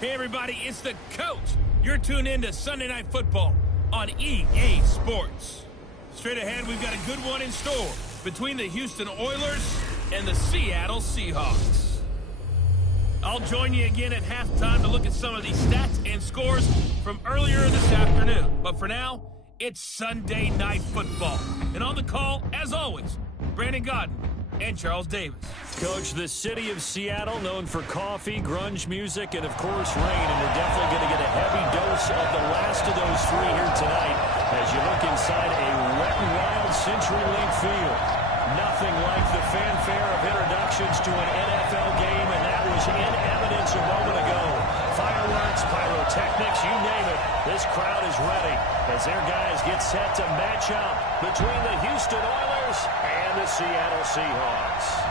Hey, everybody, it's the coach. You're tuned in to Sunday Night Football on EA Sports. Straight ahead, we've got a good one in store between the Houston Oilers and the Seattle Seahawks. I'll join you again at halftime to look at some of these stats and scores from earlier this afternoon. But for now, it's Sunday Night Football. And on the call, as always, Brandon Godden and Charles Davis. Coach, the city of Seattle, known for coffee, grunge music, and, of course, rain. And they're definitely going to get a heavy dose of the last of those three here tonight as you look inside a wet and wild CenturyLink field. Nothing like the fanfare of introductions to an NFL game, and that was in evidence a moment ago. Fireworks, pyrotechnics, you name it. This crowd is ready as their guys get set to match up between the Houston Oilers and the Seattle Seahawks.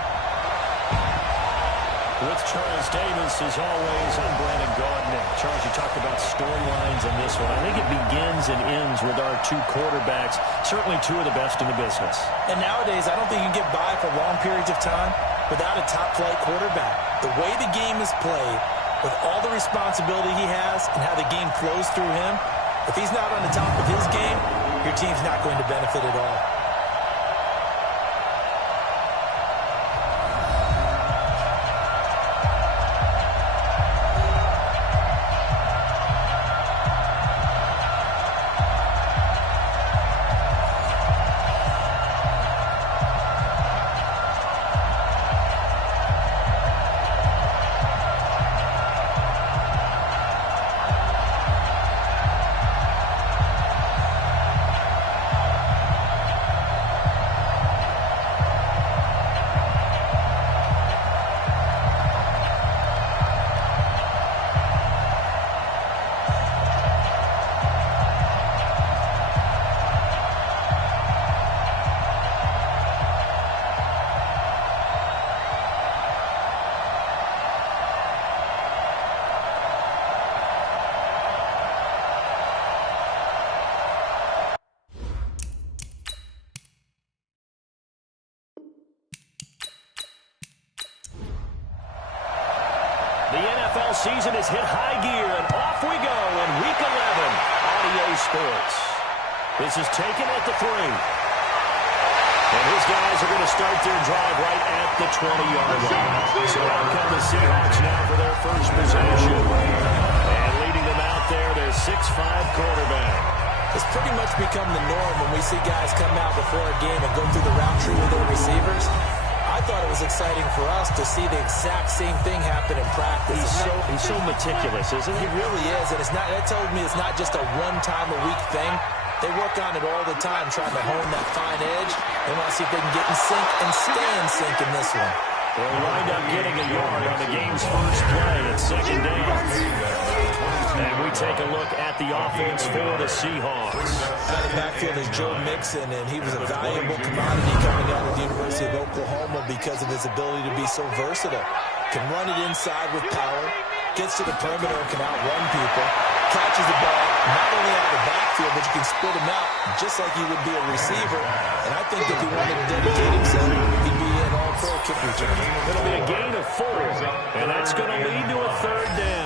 With Charles Davis, as always, I'm Brandon Godden. Charles, you talked about storylines in this one. I think it begins and ends with our two quarterbacks, certainly two of the best in the business. And nowadays, I don't think you can get by for long periods of time without a top-flight quarterback. The way the game is played, with all the responsibility he has and how the game flows through him, if he's not on the top of his game, your team's not going to benefit at all. The NFL season has hit high gear, and off we go in Week 11 on EA Sports. This is taken at the 3. And his guys are going to start their drive right at the 20-yard line. So out come the Seahawks now for their first possession. And leading them out there, their 6'5" quarterback. It's pretty much become the norm when we see guys come out before a game and go through the route tree with their receivers. I thought it was exciting for us to see the exact same thing happen in practice. He's so meticulous, isn't he? He really is, and that tells me it's not just a one-time-a-week thing. They work on it all the time, trying to hone that fine edge. They want to see if they can get in sync and stay in sync in this one. They'll wind up getting a yard on the game's first play at second down. And we take a look at the offense for the Seahawks. Out of the backfield is Joe Mixon, and he was a valuable commodity coming out of the University of Oklahoma because of his ability to be so versatile. Can run it inside with power, gets to the perimeter and can outrun people, catches the ball not only out of the backfield, but you can split him out just like he would be a receiver. And I think if he wanted to dedicate himself, he'd be an all-pro kick return. It'll be a gain of 4, and that's going to lead to a third down.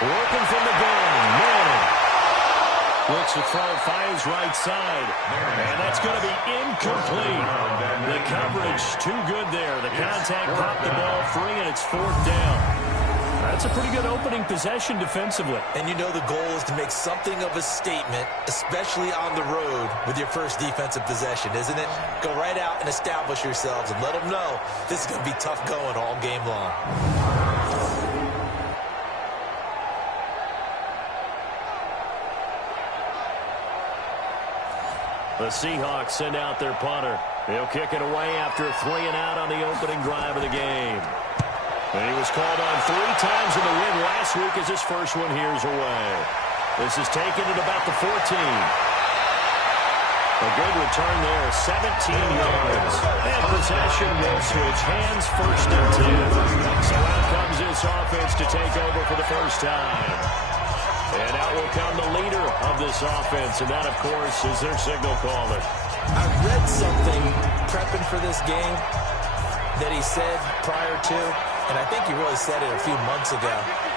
Working from the gun, Manning. Looks to throw, fires right side. And that's going to be incomplete. The coverage too good there. The contact popped the ball free, and it's 4th down. That's a pretty good opening possession defensively. And you know the goal is to make something of a statement, especially on the road with your first defensive possession, isn't it? Go right out and establish yourselves and let them know this is going to be tough going all game long. The Seahawks send out their punter. He'll kick it away after a 3-and-out on the opening drive of the game. And he was called on 3 times in the win last week as his first one here's away. This is taken at about the 14. A good return there, 17 yards. And possession will switch hands, 1st and 10. So out comes this offense to take over for the first time. And out will come the leader of this offense, and that, of course, is their signal caller. I read something prepping for this game that he said prior to, and I think he really said it a few months ago.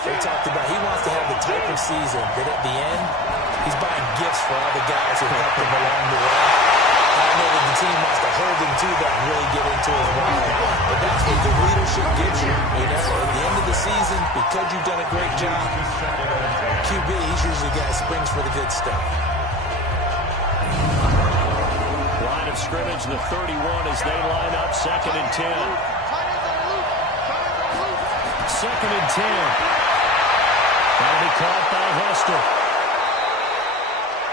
They talked about he wants to have the type of season that at the end, he's buying gifts for all the guys who helped him along the way. And I know that the team wants to hold him to that and really get into his ride. But that's what good leadership gives you. You know, at the end of the season, because you've done a great job, QB, he's usually the guy who springs for the good stuff. Line of scrimmage, the 31 as they line up, 2nd and 10. 2nd and 10. That'll be caught by Hester.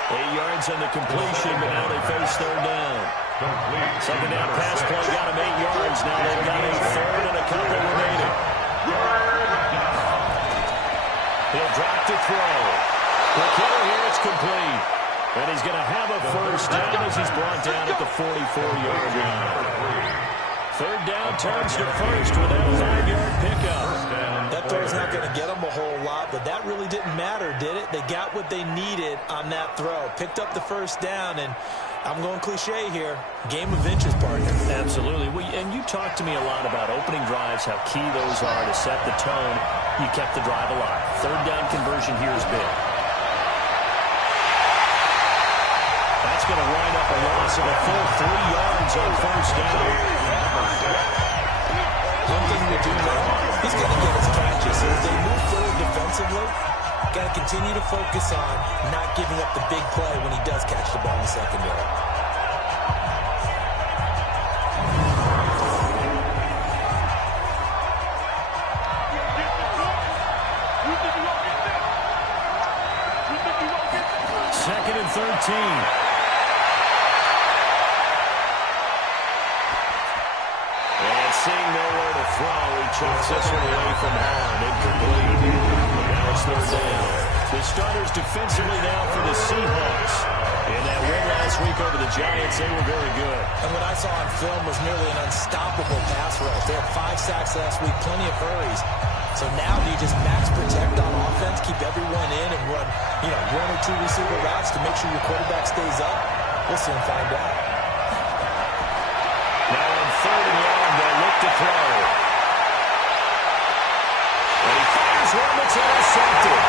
8 yards on the completion, but now they face 3rd down. 2nd down pass play got him 8 yards. Now they've got a 3rd and a couple remaining. He'll drop to throw. The killer here, it's complete. And he's going to have a 1st down as he's brought down at the 44-yard line. 3rd down turns to 1st with that 5-yard pickup. That throw's not going to get them a whole lot, but that really didn't matter, did it? They got what they needed on that throw. Picked up the 1st down, and I'm going cliche here. Game of inches, partner. Absolutely. And you talked to me a lot about opening drives, how key those are to set the tone. You kept the drive alive. 3rd down conversion here is big. That's going to wind up a loss of a full 3 yards on 1st down. One thing to do now, he's going to get his catches. So as they move forward defensively, got to continue to focus on not giving up the big play when he does catch the ball in the secondary. Second and 13. Seeing nowhere to throw, he chucks this one away from home. Incomplete. Now it's 3rd down. The starters defensively now for the Seahawks. In that win last week over the Giants, they were very good. And what I saw on film was nearly an unstoppable pass rush. They had 5 sacks last week, plenty of hurries. So now do you just max protect on offense, keep everyone in, and run, 1 or 2 receiver routes to make sure your quarterback stays up? We'll soon find out. Now on 3rd and long, they'll look to throw. And he fires one that's intercepted.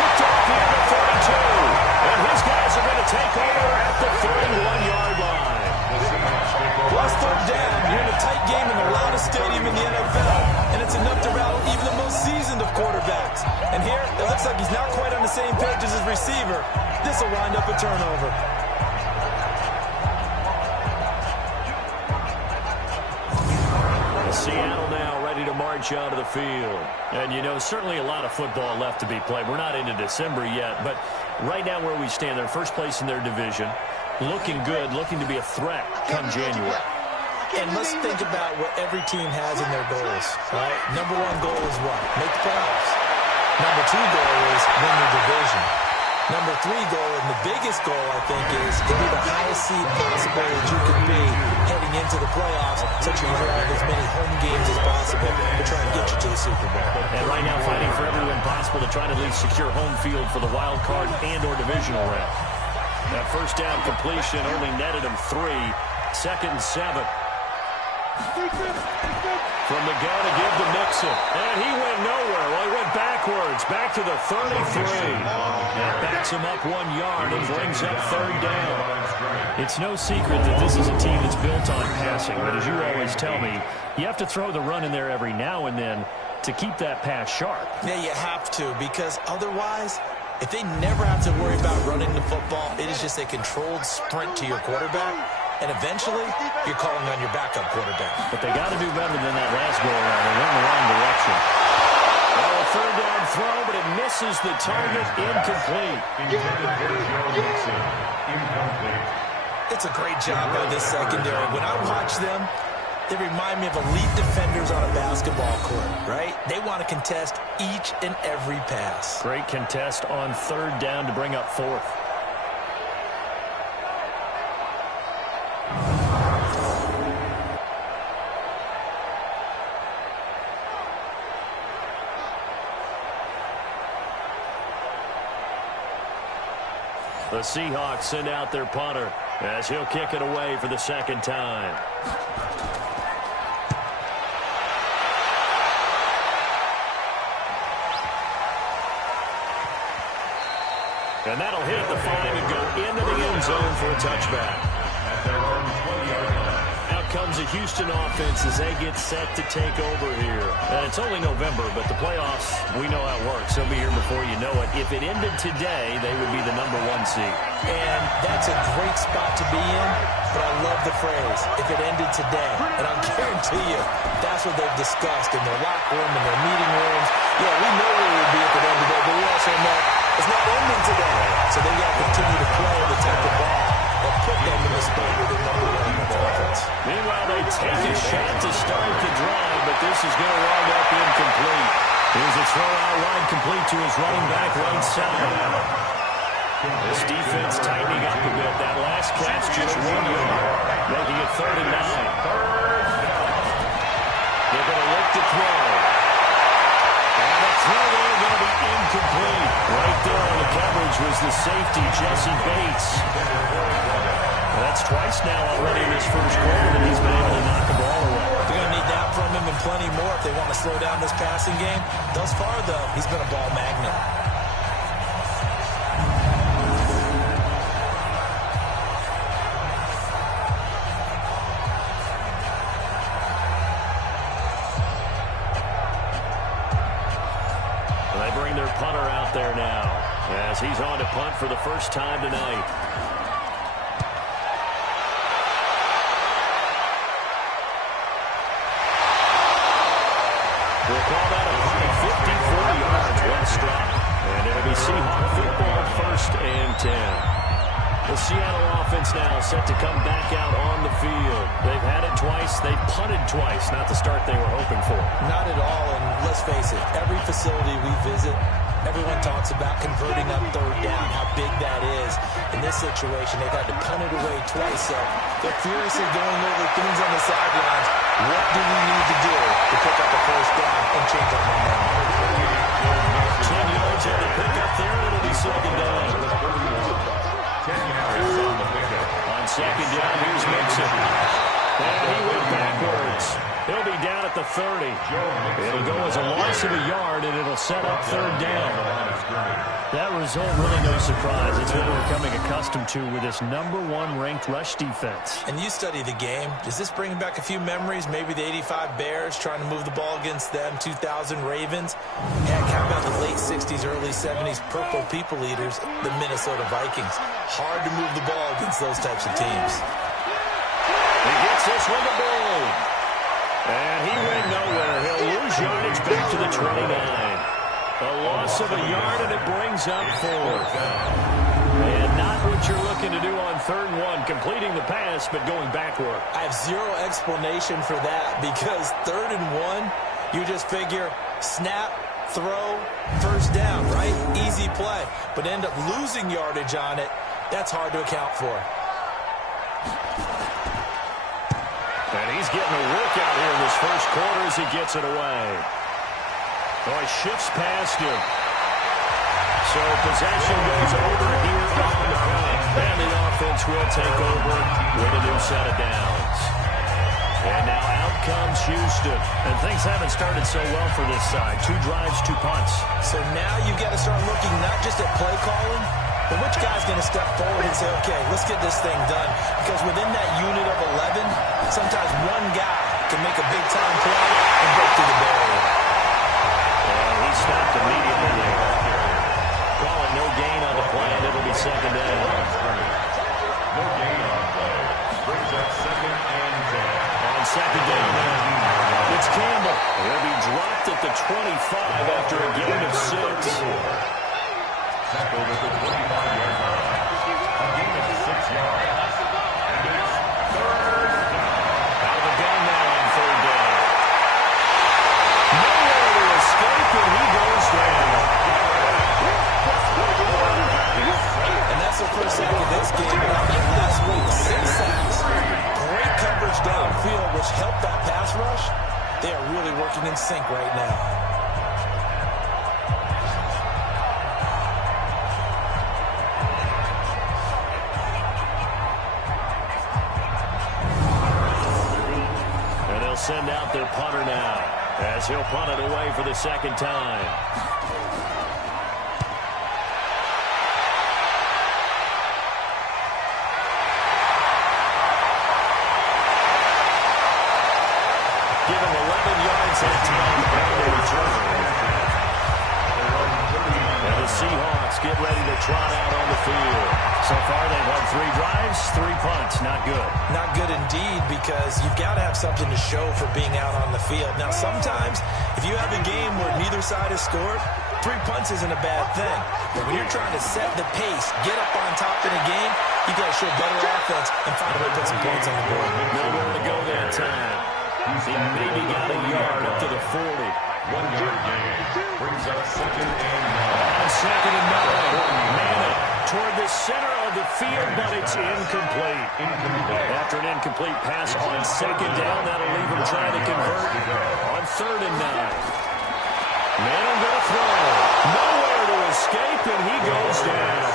Picked up near the 32. And his guys are going to take over at the 31-yard line. Plus 3rd down. You're in a tight game in the loudest stadium in the NFL. And it's enough to rattle even the most seasoned of quarterbacks. And here, it looks like he's not quite on the same page as his receiver. This will wind up a turnover. Seattle now ready to march out of the field. And, certainly a lot of football left to be played. We're not into December yet, but right now where we stand, they're first place in their division. Looking good, looking to be a threat come January. And let's think about what every team has in their goals, right? Number 1 goal is what? Make the playoffs. Number 2 goal is win your division. Number 3 goal, and the biggest goal, I think, is to be the highest seed possible that you can be heading into the playoffs, so you can have as many home games as possible to try and get you to the Super Bowl. And right now fighting for every win possible to try to at least secure home field for the wild card and or divisional round. That 1st down completion only netted him 3. 2nd and 7. From the gun to give to Mixon. And he went nowhere. Well, he went backwards. Back to the 33. That backs him up 1 yard and brings up 3rd down. It's no secret that this is a team that's built on passing. But as you always tell me, you have to throw the run in there every now and then to keep that pass sharp. Yeah, you have to, because otherwise, if they never have to worry about running the football, it is just a controlled sprint to your quarterback. And eventually, you're calling on your backup quarterback. But they got to do better than that last go-around. They went in the wrong direction. Well, a 3rd down throw, but it misses the target. Incomplete. It's a great job by this secondary. When I watch them, they remind me of elite defenders on a basketball court, right? They want to contest each and every pass. Great contest on 3rd down to bring up 4th. The Seahawks send out their punter as he'll kick it away for the second time. And that'll hit the 5 and go into the end zone for a touchback. Out comes the Houston offense as they get set to take over here. And it's only November, but the playoffs, we know how it works. They'll be here before you know it. If it ended today, they would be the number 1 seed. And that's a great spot to be in, but I love the phrase, if it ended today. And I'll guarantee you, that's what they've discussed in their locker room, in their meeting rooms. Yeah, we know where we'll be at the end of the day, but we also know it's not ending today. So they got to continue to play the type of ball that put them in the spot where they're number 1 in the conference. Meanwhile, they take a shot to start the drive, but this is going to wind up incomplete. Here's a throw out wide complete to his running back right side. This defense tightening up a bit. That last catch just 1 yard, making it 3rd and 9. They're going to look to throw. And the throw there going to be incomplete. Right there on the coverage was the safety, Jesse Bates. That's twice now already in this first quarter that he's been able to knock the ball away. They're going to need that from him and plenty more if they want to slow down this passing game. Thus far, though, he's been a ball magnet. They bring their punter out there now as he's on to punt for the first time tonight. We'll call that a punt of 54 yards, one strike. And it'll be Seahawk football, 1st and 10. The Seattle offense now set to come back out on the field. They've had it twice. They've punted twice. Not the start they were hoping for. Not at all, and let's face it, every facility we visit, everyone talks about converting on 3rd down, how big that is. In this situation, they've had to punt it away twice, so they're furiously going over things on the sidelines. What do we need to do to pick up a 1st down and change our momentum? 10 yards on the pickup there, it'll be 2nd down. 10 yards on the pickup. On 2nd down, here's Mixon. And he went backwards. He'll be down at the 30. It'll go as a loss of a yard, and it'll set up 3rd down. That result, really no surprise. It's what we're becoming accustomed to with this number 1 ranked rush defense. And you study the game. Does this bring back a few memories? Maybe the 85 Bears trying to move the ball against them, 2000 Ravens. Heck, how about the late 60s, early 70s Purple People Eaters, the Minnesota Vikings? Hard to move the ball against those types of teams. He gets this one to Bull. And he went nowhere. He'll lose yardage back to the 29. A loss of a yard, and it brings up 4th. And not what you're looking to do on 3rd and 1, completing the pass, but going backward. I have zero explanation for that because 3rd and 1, you just figure snap, throw, 1st down, right? Easy play. But end up losing yardage on it. That's hard to account for. And he's getting a workout here in this first quarter as he gets it away. Oh, he shifts past him. So possession goes over here on the front. And the offense will take over with a new set of downs. And now out comes Houston. And things haven't started so well for this side. 2 drives, 2 punts. So now you've got to start looking not just at play calling, but which guy's going to step forward and say, okay, let's get this thing done. Because within that unit of 11, sometimes one guy can make a big-time play and break through the barrier. And he stopped immediately there. Call it no gain on the play, and it'll be 2nd down. No gain on play. Brings up 2nd and 10. On 2nd down now, it's Campbell. He'll be dropped at the 25 after a gain of 6. Tackled at the 25-yard line. A gain of 6 yards. And it's 3rd down. Out of the gun now on 3rd down. Nowhere to escape, and he goes down. And that's the first sack of this game. Last week, 6 sacks. Great coverage downfield, which helped that pass rush. They are really working in sync right now. their punter now, as he'll punt it away for the second time. Give him 11 yards that time on the return. And the Seahawks get ready to trot out on the field. So far, they've had 3 drives, 3 punts. Not good. Not good indeed, because you've got to have something to show for being out on the field. Now, sometimes, if you have a game where neither side has scored, 3 punts isn't a bad thing. But when you're trying to set the pace, get up on top in a game, you got to show better offense and find a way to put some points on the board. Nowhere to go that time. He maybe got a yard up to the 40. 1-yard gain brings up 2nd and 9. On 2nd and 9. Manning toward the center of the field, but it's incomplete. After an incomplete pass on 2nd down, that'll leave him trying to convert on 3rd and 9. Manning going to throw. Nowhere to escape, and he goes down.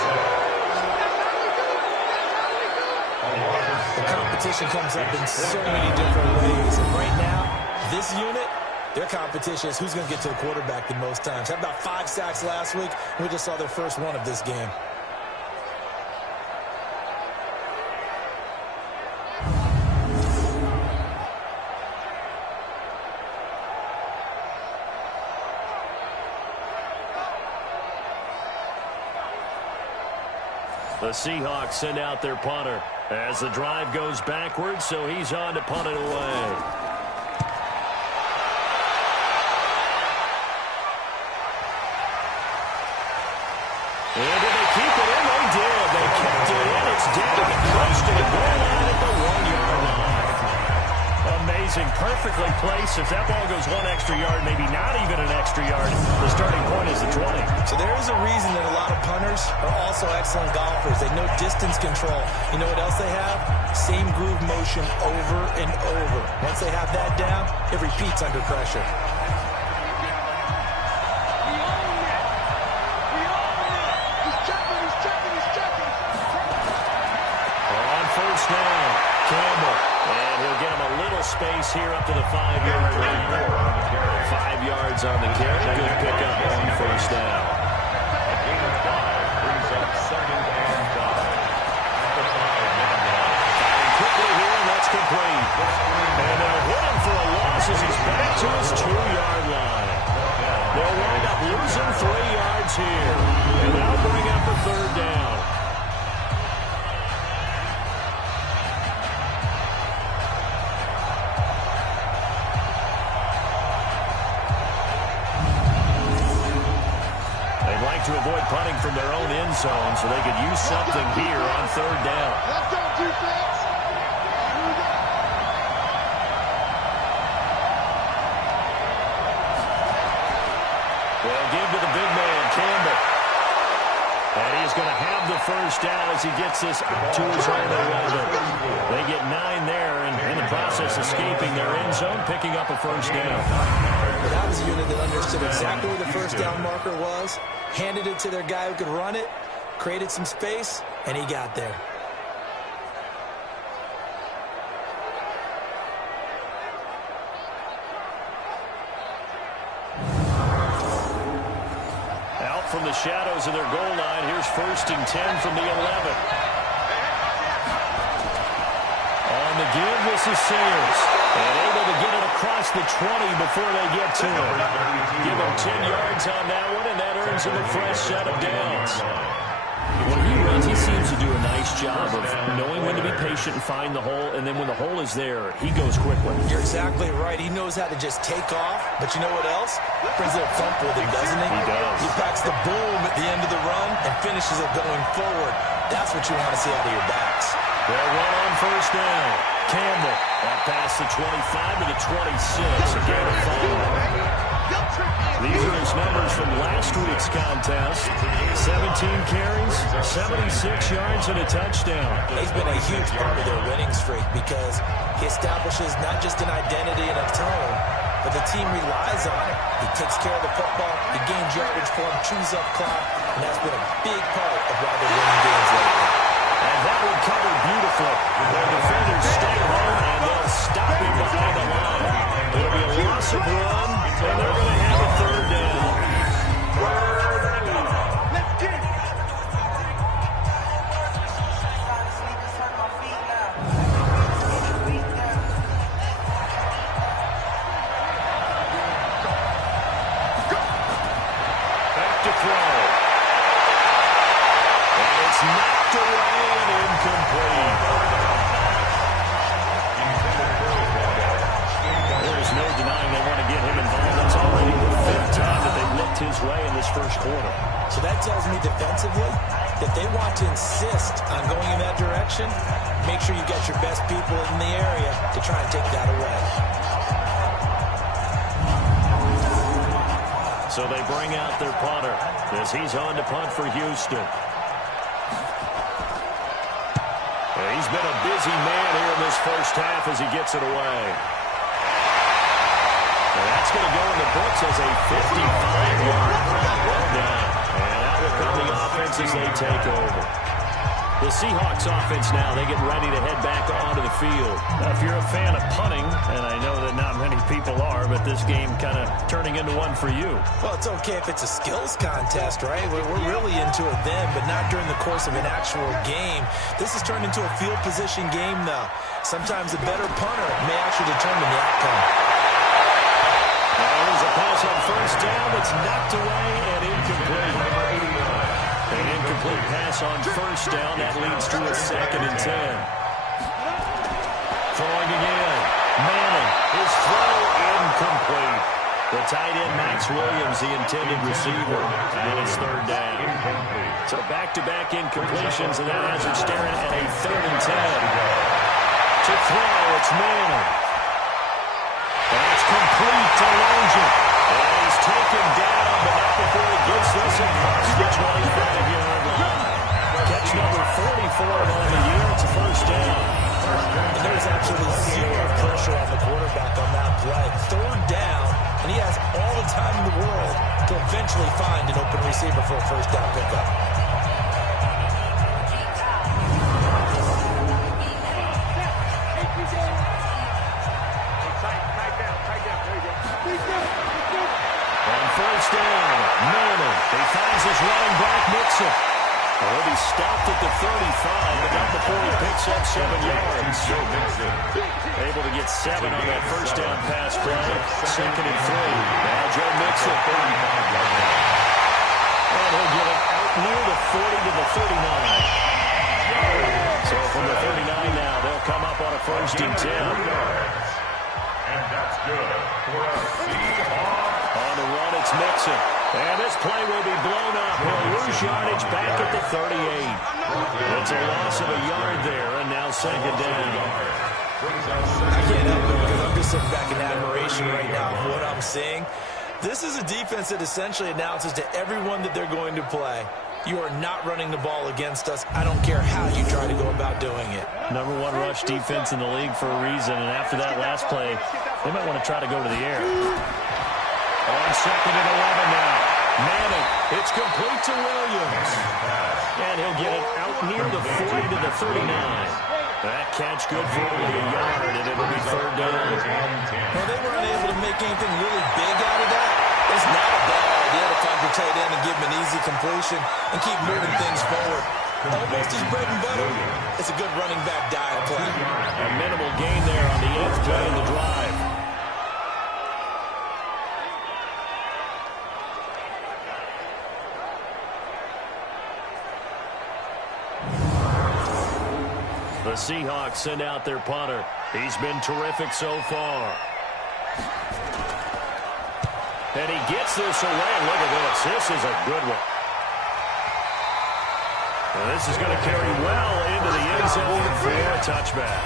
The competition comes up in so many different ways. And right now, this unit, their competition is who's going to get to the quarterback the most times. Had about 5 sacks last week. We just saw their first one of this game. The Seahawks send out their punter as the drive goes backwards, so he's on to punt it away. And did they keep it in? They did. They kept it in. It's down close to the goal line at the 1-yard line. Amazing. Perfectly placed. If that ball goes 1 extra yard, maybe not even an extra yard, the starting point is the 20. So there is a reason that a lot of punters are also excellent golfers. They know distance control. You know what else they have? Same groove motion over and over. Once they have that down, it repeats under pressure. On 1st down, Campbell. And he'll get him a little space here up to the 5-yard line. 5 yards on the carry. Good pickup on 1st down. A gain of 5 brings up 2nd and 5. At the 5-yard line. Firing quickly here, and that's complete. And they'll hit him for a loss as he's back to his 2-yard line. They'll wind up losing 3 yards here. And that'll bring up a 3rd down. To avoid punting from their own end zone so they could use something here on 3rd down. Let's go, defense. They'll give to the big man, Campbell. And he's going to have the 1st down as he gets this up to his own 11. They get 9 there, and in the process escaping their end zone, picking up a 1st down. But that was a unit that understood exactly where the 1st down marker was, handed it to their guy who could run it, created some space, and he got there. Out from the shadows of their goal line, here's 1st and 10 from the 11. On the give, this is Sayers. And able to get it across the 20 before they get to him. Give him 10 yards on that one, and that earns him a fresh set of downs. When he runs, he seems to do a nice job of knowing when to be patient and find the hole, and then when the hole is there, he goes quickly. You're exactly right. He knows how to just take off, but you know what else? Brings a little thump with him, doesn't he? He does. He packs the boom at the end of the run and finishes it going forward. That's what you want to see out of your backs. They'll run on 1st down. Campbell, that pass the 25 to the 26, a gain of 5. These are his numbers from last week's contest. 17 carries, 76 yards, and a touchdown. He's been a huge part of their winning streak because he establishes not just an identity and a tone, but the team relies on it. He takes care of the football, he gains yardage for him, chews up clock, and that's been a big part of why they're winning games lately. And that one covered beautifully. The defenders stay home, and they'll stop him behind the line. It'll be a loss of 1, and they're going to have a third down. Back to throw. And it's knocked away and incomplete. There's no denying they want to get him involved. It's already the 5th time that they've looked his way in this first quarter. So that tells me defensively that they want to insist on going in that direction. Make sure you got your best people in the area to try and take that away. So they bring out their punter as he's on to punt for Houston. He's been a busy man here in this first half as he gets it away. And that's going to go in the books as a 55-yard down. And out will come the offense as they take over. The Seahawks offense now, they get ready to head back onto the field. If you're a fan of punting, and I know that not many people are, but this game kind of turning into one for you. Well, it's okay if it's a skills contest, right? We're really into it then, but not during the course of an actual game. This has turned into a field position game, though. Sometimes a better punter may actually determine the outcome. There's a pass on first down that's knocked away and incomplete. An incomplete pass on first down. That leads to a 2nd and 10. Throwing again. Manning. His throw incomplete. The tight end, Max Williams, the intended receiver. And it's 3rd down. So back-to-back incompletions, and that has him staring at a 3rd and 10. To throw, it's Manning. That's complete to Logan. And he's taken down, but not before he gets this across the 25-yard line. Catch number 44 on the year. It's a first down. And there's absolutely zero pressure on the quarterback on that play. 3rd down, and he has all the time in the world to eventually find an open receiver for a first down pickup. First down, Manning. He finds his running back, Mixon. He'll be stopped at the 35, but not before he picks up 7 yards. Able to get 7 on that first down pass play. 2nd and 3. Now Joe Mixon. And he'll get it out near the 40 to the 39. So from the 39 now, they'll come up on a 1st and 10. And that's good for a Seahawks. On the run, it's Mixon. And this play will be blown up. He'll lose yardage back at the 38. It's a loss of a yard there, and now 2nd down. I can't help it because I'm just sitting back in admiration right now of what I'm seeing. This is a defense that essentially announces to everyone that they're going to play, you are not running the ball against us. I don't care how you try to go about doing it. #1 rush defense in the league for a reason, and after that last play, they might want to try to go to the air. On 2nd and 11 now. Manning, it's complete to Williams. And he'll get it out near the 40 to the 39. That catch good for only a yard, and it'll be 3rd down. Well, they weren't able to make anything really big out of that. It's not a bad idea to find your tight end and give him an easy completion and keep moving things forward. Almost his bread and butter. It's a good running back dive play. A minimal gain there on the 8th play of the drive. The Seahawks send out their punter. He's been terrific so far. And he gets this away. Look at this. This is a good one. And this is going to carry well into the end zone for a touchback.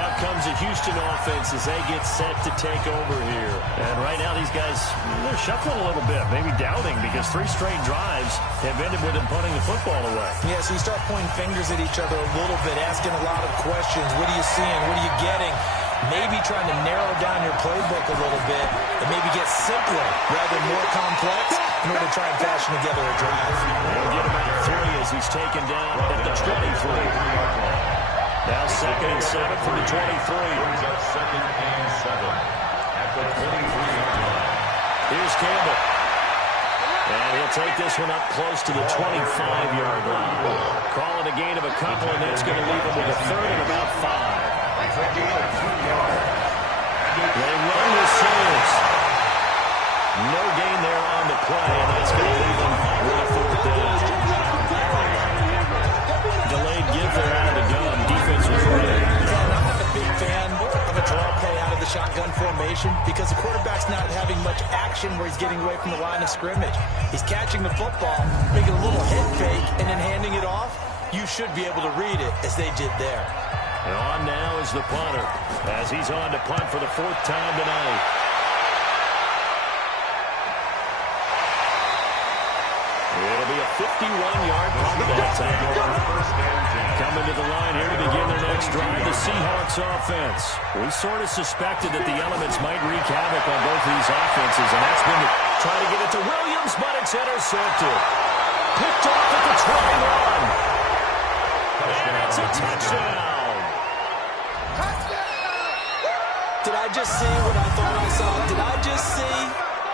Out comes the Houston offense as they get set to take over here. And right now these guys, they're shuffling a little bit, maybe doubting, because 3 straight drives have ended with them punting the football away. Yeah, so you start pointing fingers at each other a little bit, asking a lot of questions. What are you seeing? What are you getting? Maybe trying to narrow down your playbook a little bit and maybe get simpler rather than more complex in order to try and fashion together a drive. He'll get about 3 as he's taken down at the 23. Now 2nd and 7 from the 23. Brings up 2nd and 7 at the 23-yard line. Here's Campbell. And he'll take this one up close to the 25-yard line. Call it a gain of a couple, and that's going to leave him with a 3rd and about 5. It's a gain of 2 yards. They run with Sayers. No gain there on the play, and that's going to leave him with a 4th down. Delayed give there out of the gun. Defense was ready. And I'm not a big fan of a draw play out of the shotgun formation because the quarterback's not having much action where he's getting away from the line of scrimmage. He's catching the football, making a little head fake, and then handing it off. You should be able to read it as they did there. And on now is the punter as he's on to punt for the 4th time tonight. It'll be a 51-yard punt that time. Coming to the line here to begin their next drive, the Seahawks offense. We sort of suspected that the elements might wreak havoc on both of these offenses, and that's been to try to get it to Williams, but it's intercepted. Picked off at the 21. And it's a touchdown. Did I just see what I thought I saw? Did I just see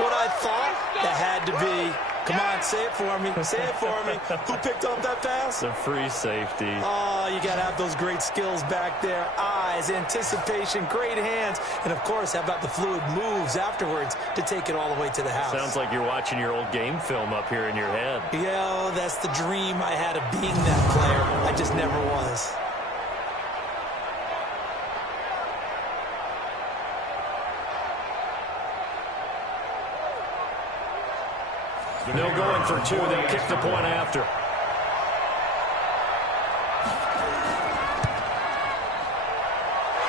what I thought? That had to be. Come on, say it for me. Say it for me. Who picked up that pass? The free safety. Oh, you got to have those great skills back there. Eyes, anticipation, great hands. And, of course, how about the fluid moves afterwards to take it all the way to the house? Sounds like you're watching your old game film up here in your head. Yeah, that's the dream I had of being that player. I just never was. No going for 2. They'll kick the point after.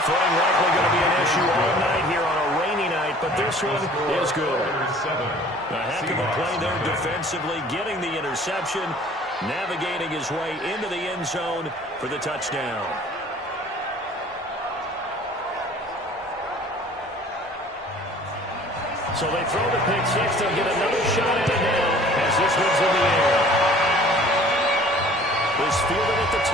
Footing likely going to be an issue all night here on a rainy night, but this one is good. A heck of a play there defensively, getting the interception, navigating his way into the end zone for the touchdown. So they throw the pick six. They'll get another shot at it now as this one's in the air. Is fielded at the 2.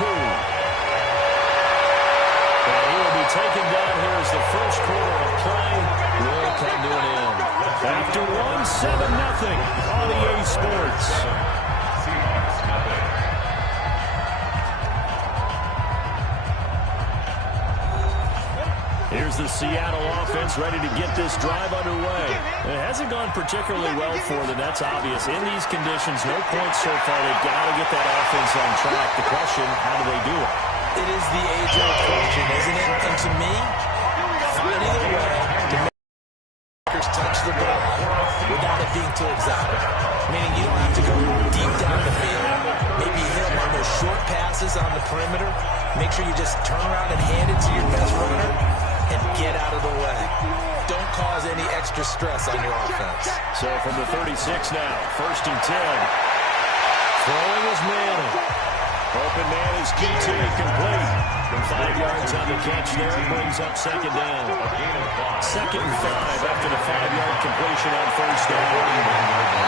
And he will be taken down here as the first quarter of play will come to an end. After 1-7-0 on EA Sports. Seahawks nothing. Here's the Seattle offense ready to get this drive underway. It hasn't gone particularly well for them. That's obvious. In these conditions, no points so far. They've got to get that offense on track. The question, how do they do it? It is the age-old question, isn't it? And to me, finding a way to make touch the ball without it being too exotic. Meaning you don't have to go deep down the field. Maybe hit them on those short passes on the perimeter. Make sure you just turn around and hand it to your best runner and get out of the way. Don't cause any extra stress on your offense. So from the 36 now, 1st and 10. Throwing is Manning. Open man is QT, complete. From 5 yards on the catch there, brings up 2nd down. 2nd and 5 after the 5-yard completion on 1st down.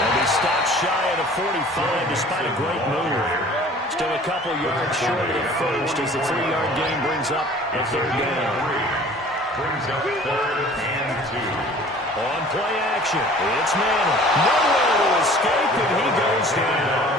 And he stops shy at a 45 despite a great move. Still a couple yards short of the first as the 3-yard gain brings up a 3rd down. Brings up 3rd and 2. On play action, it's Manning. Nowhere to escape, and he goes down.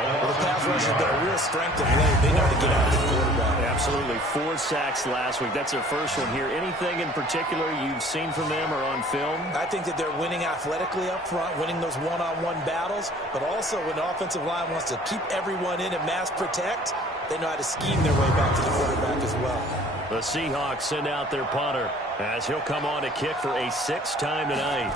Well, the pass rush has been a real strength of late. They know how to get out of the quarterback. Absolutely. 4 sacks last week. That's their first one here. Anything in particular you've seen from them or on film? I think that they're winning athletically up front, winning those one-on-one battles, but also when the offensive line wants to keep everyone in and mass protect, they know how to scheme their way back to the quarterback as well. The Seahawks send out their punter as he'll come on to kick for a 6th time tonight.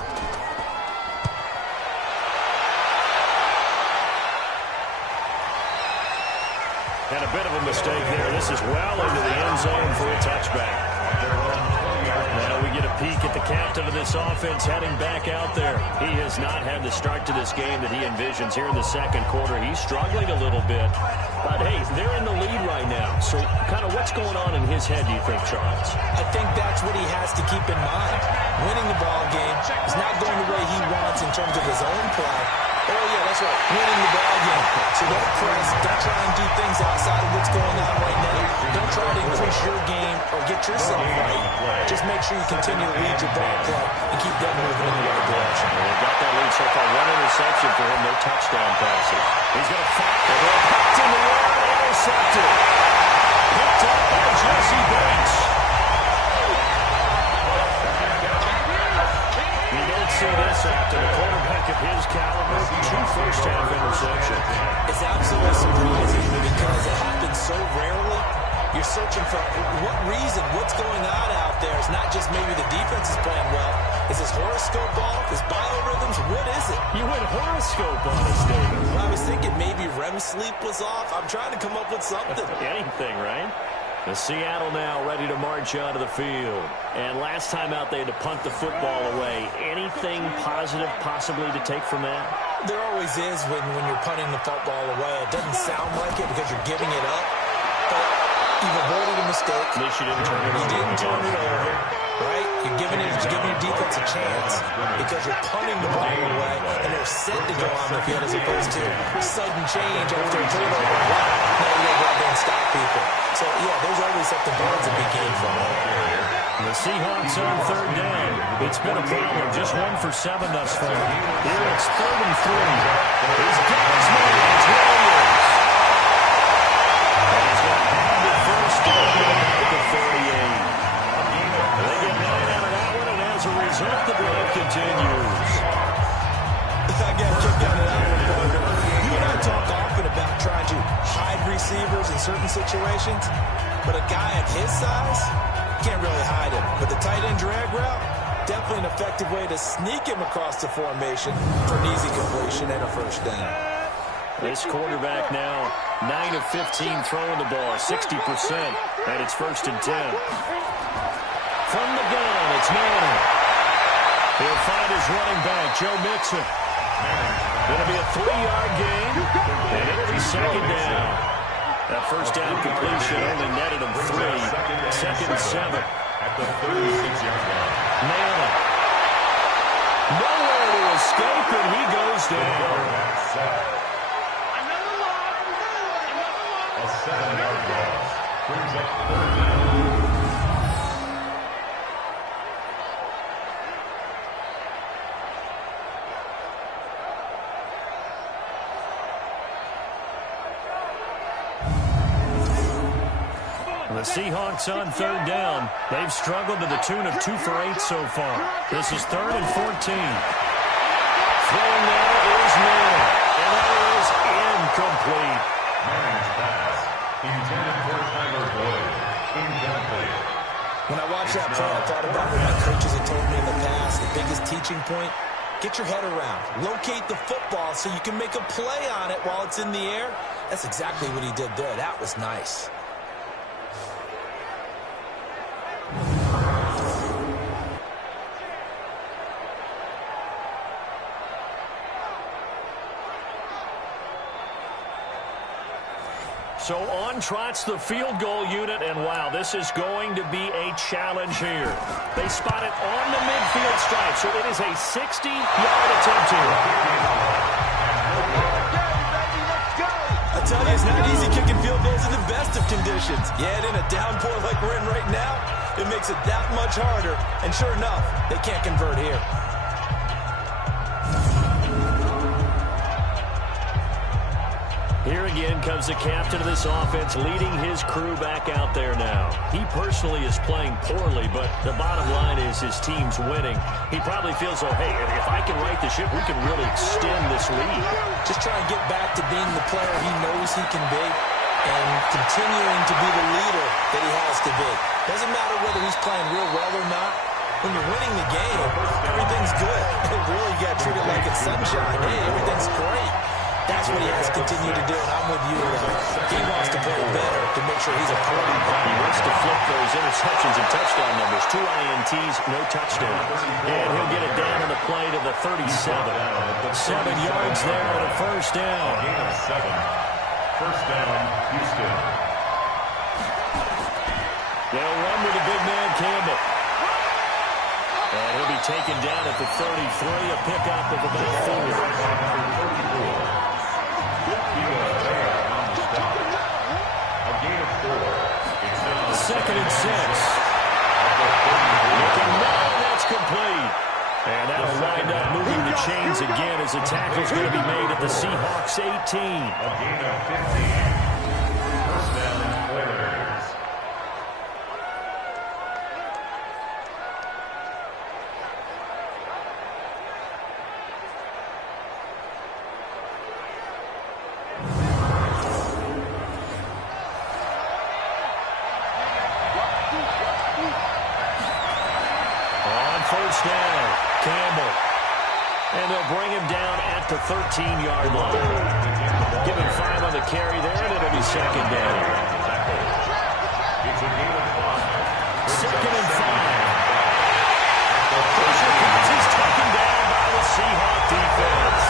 And a bit of a mistake there. This is well into the end zone for a touchback. Now we get a peek at the captain of this offense heading back out there. He has not had the start to this game that he envisions here in the 2nd quarter. He's struggling a little bit. But, hey, they're in the lead right now. So kind of what's going on in his head, do you think, Charles? I think that's what he has to keep in mind. Winning the ball game is not going the way he wants in terms of his own play. Oh, yeah, let's That's right, winning the ball game. So don't press. Don't try and do things outside of what's going on right now. Don't try to increase your game or get yourself right. Just make sure you continue to lead your ball play and keep them moving in the right direction. Well, they've got that lead so far. One interception for him, no touchdown passes. He's going to fire the ball. Popped in the air and intercepted. Picked up by Jesse Bates. You don't see this after the quarterback of his caliber. 2 first-half interceptions. It's absolutely surprising because it happens so rarely. You're searching for what reason, what's going on out there. It's not just maybe the defense is playing well. Is his horoscope off? His biorhythms? What is it? You went horoscope on us, David. Well, I was thinking maybe REM sleep was off. I'm trying to come up with something. Anything, right? The Seattle now ready to march onto the field. And last time out, they had to punt the football away. Anything positive possibly to take from that? There always is when you're punting the football away. It doesn't sound like it because you're giving it up. But you've avoided a mistake. At least you didn't turn it over. You didn't turn it over, right? You're giving your defense a chance because you're punting the ball away and they're set to go on the field as opposed to sudden change after a turnover. Now you go out there and stop people. So, yeah, there's always something good to be gained from it. The Seahawks on third down. It's been a problem. Just 1 for 7 thus far. Here it's 3rd and 3. He's got his man. It's Williams. And he's going to have the first down at the 38. They get 9 out of that one, and as a result, the drive continues. I got a kick out of that one, Parker. You and I talk often about trying to hide receivers in certain situations, but a guy at his size, can't really hide him. But the tight end drag route, definitely an effective way to sneak him across the formation for an easy completion and a first down. This quarterback now 9 of 15 throwing the ball, 60%, and it's 1st and 10. From the gun, it's Manning. He'll find his running back, Joe Mixon. Going to be a 3-yard gain, and it'll be 2nd down. That first down completion only netted him 3. 2nd and 7. At the 36-yard line. Manning. Nowhere to escape, and he goes down. A 7-yard loss brings up 3rd down. The Seahawks on 3rd down. They've struggled to the tune of 2 for 8 so far. This is 3rd and 14. Throwing now is Manning. And that is incomplete. Manning's pass intended for Tyler Boyd. Incomplete. When I watched that play, I thought about what my coaches had told me in the past. The biggest teaching point, get your head around. Locate the football so you can make a play on it while it's in the air. That's exactly what he did there. That was nice. So on trots the field goal unit, and wow, this is going to be a challenge here. They spot it on the midfield stripe, so it is a 60-yard attempt here. I tell you, it's not easy kicking field goals in the best of conditions. Yet in a downpour like we're in right now, it makes it that much harder. And sure enough, they can't convert here. Here again comes the captain of this offense, leading his crew back out there now. He personally is playing poorly, but the bottom line is his team's winning. He probably feels, oh, hey, if I can right the ship, we can really extend this lead. Just try and get back to being the player he knows he can be and continuing to be the leader that he has to be. Doesn't matter whether he's playing real well or not. When you're winning the game, everything's good. Really, you got to treat it like it's sunshine. Hey, everything's great. That's what he has to continue to do, and I'm with you. He wants to play better to make sure he's a pro. He wants to flip those interceptions and touchdown numbers. 2 INTs, no touchdowns. And he'll get it down on the play to the 37. 7 yards there on a first down. Gain of 7. First down, Houston. They'll run with the big man, Campbell. And he'll be taken down at the 33, a pickup of about 4. Second and 6. Looking now, that's complete. And that'll wind up moving the chains again as the tackle's going to be made at the Seahawks 18. A gain of 15. First down, Oilers. First down, Campbell. And they'll bring him down at the 13-yard line. Give him 5 on the carry there, and it'll be second down. It's a gain of 5. Second and 5. Pressure comes. He's taken down by the Seahawk defense.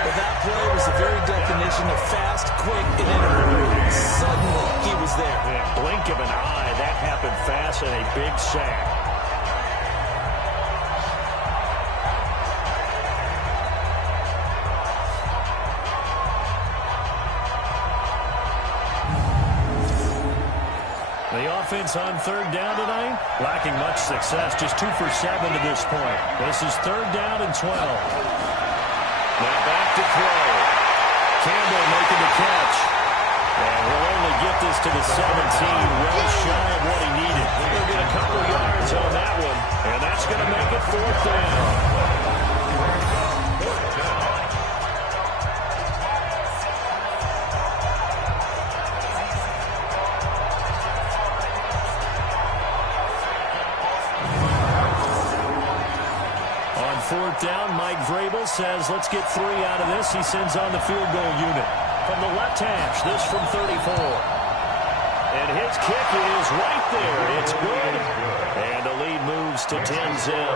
Well, that play was the very definition of fast, quick, and in a hurry. Suddenly, he was there. Yeah, blink of an eye. That happened fast and a big sack. The offense on third down tonight, lacking much success, just 2 for 7 to this point. This is third down and 12. Now back to throw. Campbell making the catch. And he'll only get this to the 17, well shy of what he needed. He'll get a couple yards on that one, and that's going to make it fourth down. On fourth down, Mike Vrabel says, let's get 3 out of this. He sends on the field goal unit. From the left hash, this from 34. And his kick is right there. It's good. And the lead moves to 10-zip.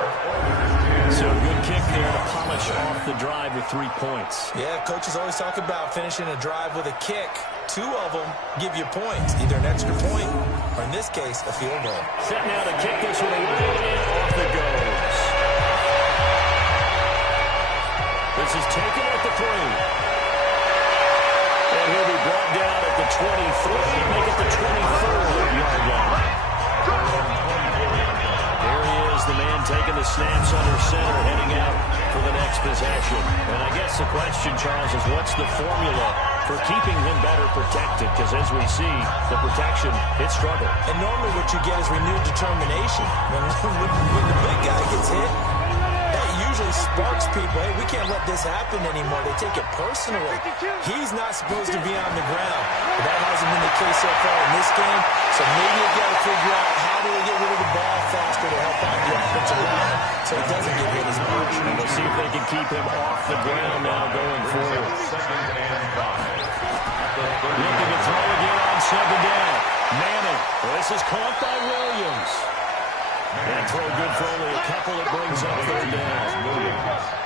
So a good kick there to polish off the drive with 3 points. Yeah, coaches always talk about finishing a drive with a kick. 2 of them give you points, either an extra point or, in this case, a field goal. Set now to kick this one away, and off it goes. This is taken at the 3. And he'll be brought down at the 23, make it the 24-yard line. There he is, the man taking the snaps under center, heading out for the next possession. And I guess the question, Charles, is what's the formula for keeping him better protected? Because as we see, the protection, it struggled. And normally what you get is renewed determination. When the big guy gets hit, that usually sparks people. Hey, we can't let this happen anymore. They take it personally. He's not supposed to be on the ground. But that hasn't been the case so far in this game. So maybe you've got to figure out how do we get rid of the ball faster to help out the offensive line so he doesn't get hit as much. And we'll see if they can keep him off the ground now going forward. Looking to throw again on second down. Manning. This is caught by Williams. That throw good for only a couple. It brings up third down.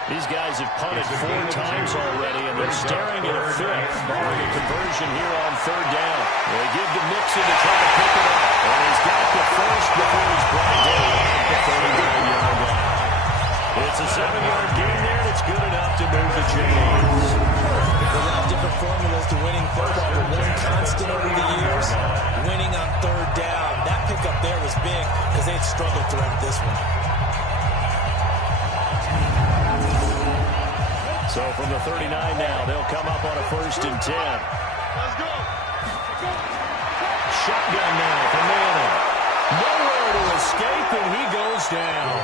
These guys have punted 4 times already, and they're staring at a 5th, barring a conversion here on third down. They give to Mixon to try to pick it up. And he's got the first before he's brought down at the 39-yard line. It's a 7-yard gain there, and it's good enough to move the chains. There's a lot of different formulas to winning football, but one constant over the years, winning on third down. That pickup there was big because they had struggled throughout this one. So from the 39 now, they'll come up on a 1st and 10. Let's go. Shotgun now for Manning. Nowhere to escape, and he goes down.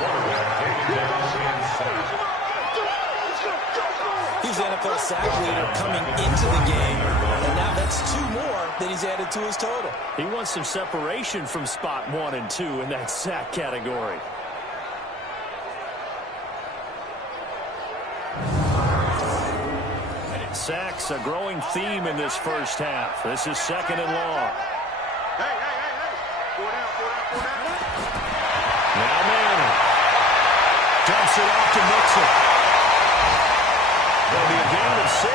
He's NFL sack leader coming into the game, and now that's 2 more that he's added to his total. He wants some separation from spot 1 and 2 in that sack category. Sacks, a growing theme in this first half. This is 2nd and long. Hey. Go down. Now Manning dumps it off to Mixon. There'll be a gain of 6,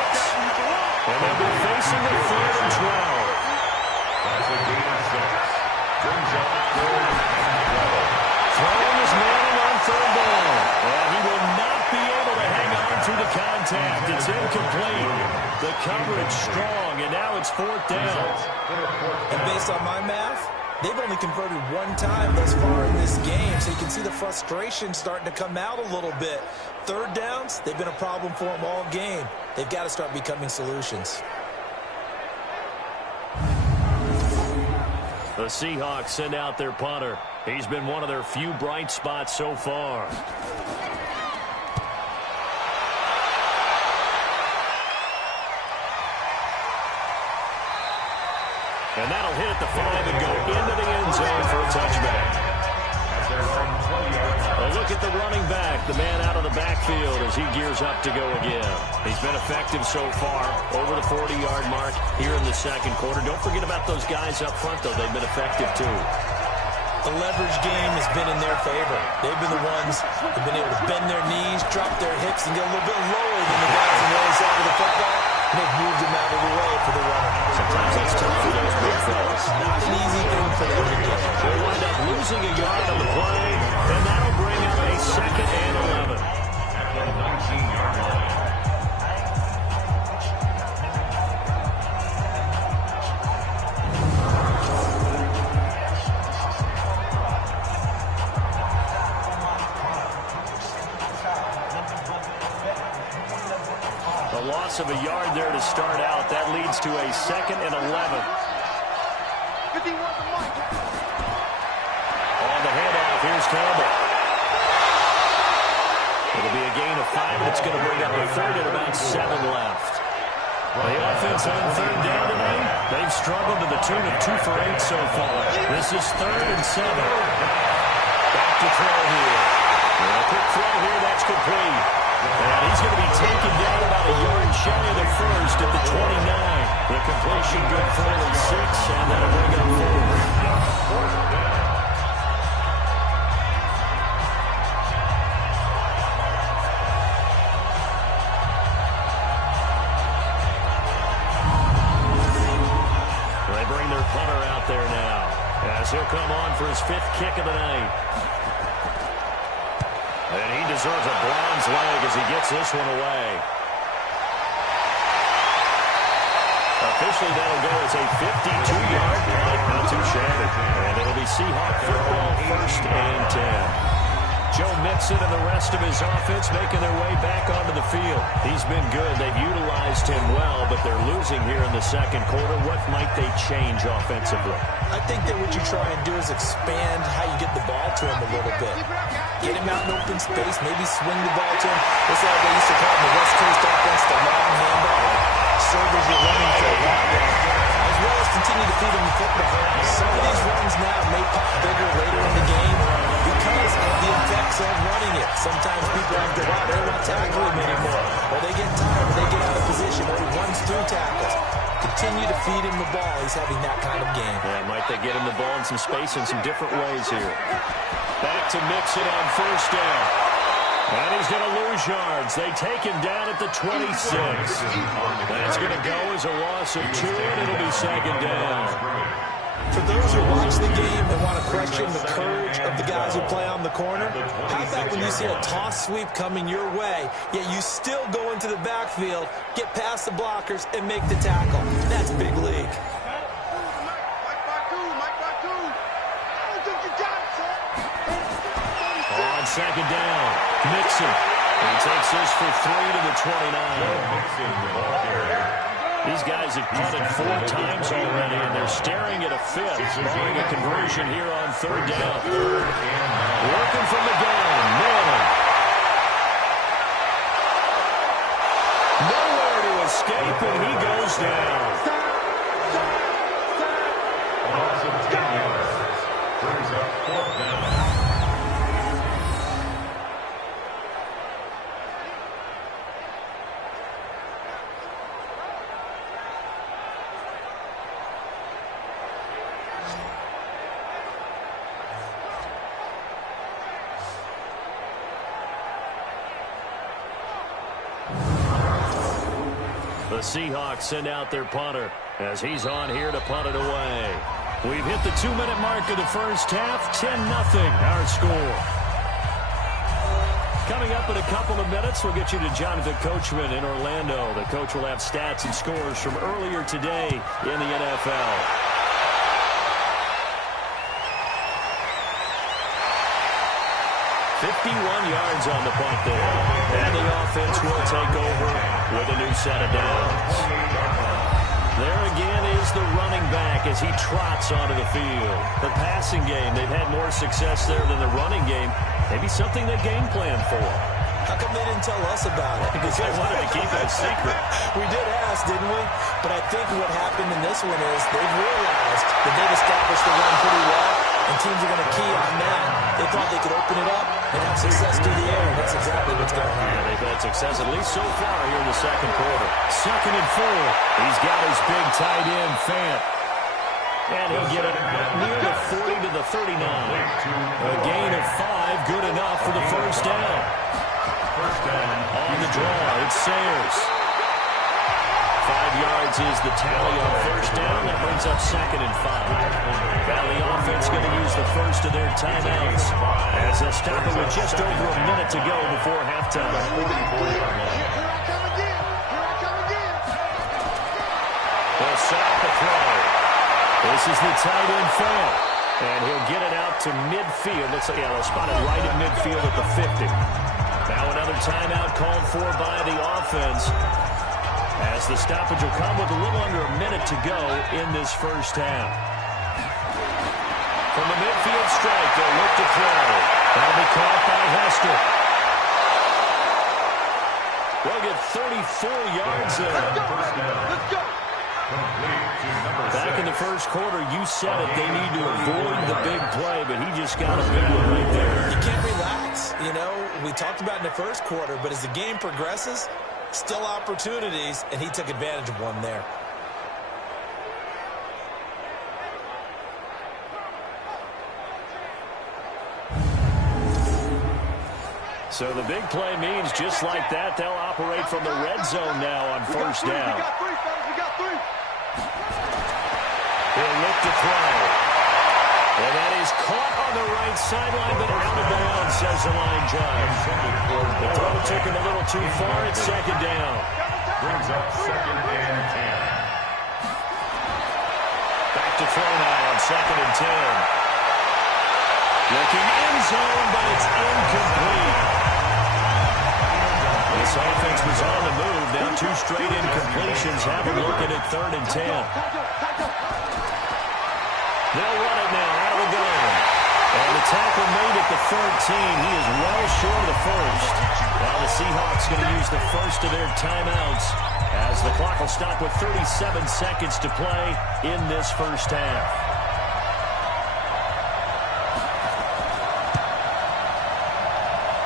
and they'll be facing the 3rd and 12. That's a gain of 6. Brings up contact. It's incomplete. The coverage strong, and now it's 4th down. And based on my math, they've only converted one time thus far in this game, so you can see the frustration starting to come out a little bit. 3rd downs, they've been a problem for them all game. They've got to start becoming solutions. The Seahawks send out their punter. He's been one of their few bright spots so far. And that'll hit at the 5 and go into the end zone for a touchback. A look at the running back, the man out of the backfield as he gears up to go again. He's been effective so far, over the 40-yard mark here in the second quarter. Don't forget about those guys up front, though. They've been effective, too. The leverage game has been in their favor. They've been the ones who've been able to bend their knees, drop their hips, and get a little bit lower than the guys on the other side of the football. And they've moved them out of the way for the runner. Sometimes that's tough for those big fellas. Not an easy thing for them to do. They'll wind up losing a yard on the play, and that'll bring up a 2nd and 11. At the 19-yard line. A loss of a yard there to start out. That leads to a 2nd and 11. On the handoff, here's Campbell. It'll be a gain of 5, and it's going to bring up a 3rd and about 7 left. The offense on 3rd down tonight, they've struggled to the tune of 2 for 8 so far. This is 3rd and 7. Back to throw here. And a quick throw here, that's complete. And he's going to be taken down about a yard shy of the 1st at the 29. The completion good for only 6, and that'll bring up 4th. They bring their punter out there now, as he'll come on for his 5th kick of the night. And he deserves a bronze leg as he gets this one away. Officially, that'll go as a 52-yard punt. Not too shabby. And it'll be Seahawk football 1st and 10. Joe Mixon and the rest of his offense making their way back onto the field. He's been good. They've utilized him well, but they're losing here in the second quarter. What might they change offensively? I think that what you try and do is expand how you get the ball to him a little bit. Get him out in open space, maybe swing the ball to him. This is what they used to call in the West Coast offense, the long handoff. Serve as you're running for a long run, as well as continue to feed him the football. Some of these runs now may pop bigger later in the game because of the effects of running it. Sometimes people have to, wow, they're not tackling him anymore. Or they get tired, they get out of position, or he runs through tackles. Continue to feed him the ball. He's having that kind of game. Yeah, might they get him the ball in some space in some different ways here. Back to Mixon on 1st down. And he's going to lose yards. They take him down at the 26. That's going to go as a loss of 2, and it'll be 2nd down. For those who watch the game and want to question the courage of the guys who play on the corner, how about when you see a toss sweep coming your way, yet you still go into the backfield, get past the blockers, and make the tackle? That's big league. On 2nd down, Mixon. He takes this for 3 to the 29. These guys have punted 4 times already, and they're staring at a 5th, barring a conversion here on 3rd down. Working from the gun, Manning. Nowhere to escape, and he goes down. Loss of 10 yards. Brings up 4th down. The Seahawks send out their punter as he's on here to punt it away. We've hit the 2-minute mark of the first half. 10-0 our score. Coming up in a couple of minutes, we'll get you to Jonathan Coachman in Orlando. The coach will have stats and scores from earlier today in the NFL. 51 yards on the punt there. And the offense will take over with a new set of downs. There again is the running back as he trots onto the field. The passing game, they've had more success there than the running game. Maybe something they game plan for. How come they didn't tell us about it? Because they wanted to keep it a secret. We did ask, didn't we? But I think what happened in this one is they've realized that they've established the run pretty well, and teams are going to key on that. They thought they could open it up and have success through the air, and that's exactly what's going on. Yeah, they've had success at least so far here in the second quarter. 2nd and 4. He's got his big tight end, Fant. And he'll get it near the 40 to the 39. A gain of 5, good enough for the first down. On the draw, it's Sayers. 5 yards is the tally on first down. That brings up 2nd and 5. Now the offense going to use the first of their timeouts as they'll stop it with just over a minute to go before halftime. They'll set up the throw. This is the tight end Fant. And he'll get it out to midfield. Looks like, yeah, they'll spot it right at midfield at the 50. Now another timeout called for by the offense, as the stoppage will come with a little under a minute to go in this first half. From the midfield strike, they'll look to throw. That'll be caught by Hester. We'll get 34 yards there. Let's go. Back in the first quarter, you said it, they need to avoid the big play, but he just got a big one right there. You can't relax. You know, we talked about in the first quarter, but as the game progresses, still opportunities, and he took advantage of one there. So the big play means just like that, they'll operate from the red zone now on first down. We got three. He'll look to throw. And that is caught on the right sideline, but out of bounds, says the line judge. The throw took him a little too far. It's 2nd down. Brings up 2nd and 10. Back to throw now on 2nd and 10. Looking end zone, but it's incomplete. This offense was on the move. Now 2 straight incompletions. Have him looking at 3rd and 10. They'll run it now out of the gun. And the tackle made at the 13. He is well short of the first. Now the Seahawks going to use the first of their timeouts as the clock will stop with 37 seconds to play in this first half.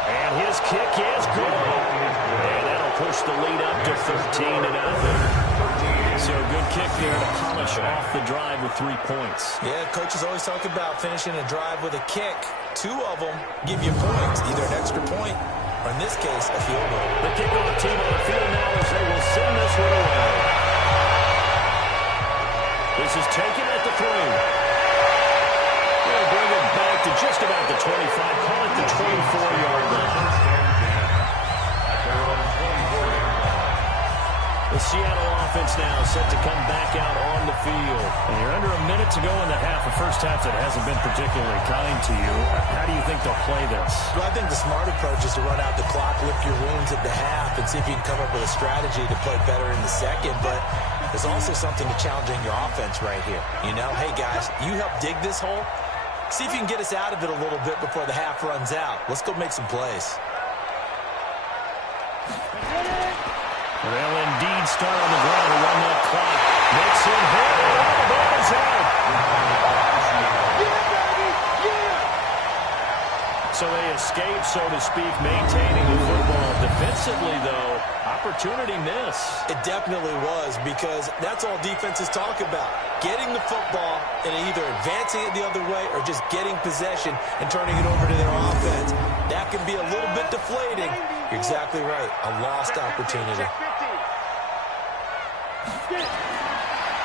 And his kick is good. And that'll push the lead up to 13-0. So a good kick there to polish off the drive with 3 points. Yeah, coaches always talk about finishing a drive with a kick. 2 of them give you points, either an extra point or, in this case, a field goal. The kickoff team on the field now as they will send this one away. This is taken at the 3. They'll bring it back to just about the 25, call it the 24-yard line. The Seattle offense now set to come back out on the field. And you're under a minute to go in the half, a first half that hasn't been particularly kind to you. How do you think they'll play this? Well, I think the smart approach is to run out the clock, lick your wounds at the half, and see if you can come up with a strategy to play better in the second. But there's also something to challenging your offense right here. You know, hey, guys, you help dig this hole. See if you can get us out of it a little bit before the half runs out. Let's go make some plays. They'll indeed start on the ground and run that clock. Mixon hit. The ball is out. So they escape, so to speak, maintaining the football. Defensively, though, opportunity miss. It definitely was, because that's all defenses talk about. Getting the football and either advancing it the other way or just getting possession and turning it over to their offense. That can be a little bit deflating. You're exactly right. A lost opportunity.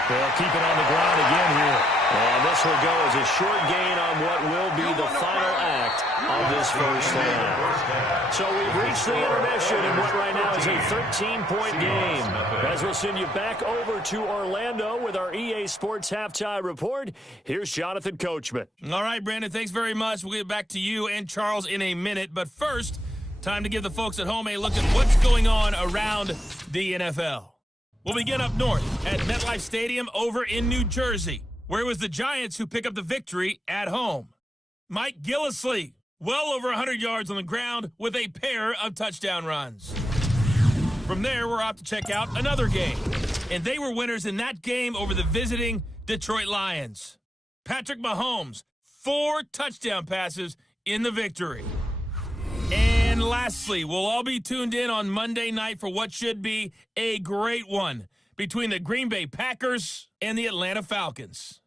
They'll keep it on the ground again here. And this this will go as a short gain on what will be the final act of this first half. So we've reached the intermission in what right now is a 13-point game. As we'll send you back over to Orlando with our EA Sports Halftime Report, here's Jonathan Coachman. All right, Brandon, thanks very much. We'll get back to you and Charles in a minute. But first, time to give the folks at home a look at what's going on around the NFL. We'll begin up north at MetLife Stadium over in New Jersey, where it was the Giants who pick up the victory at home. Mike Gillislee, well over 100 yards on the ground with a pair of touchdown runs. From there, we're off to check out another game, and they were winners in that game over the visiting Detroit Lions. Patrick Mahomes, 4 touchdown passes in the victory. And lastly, we'll all be tuned in on Monday night for what should be a great one between the Green Bay Packers and the Atlanta Falcons.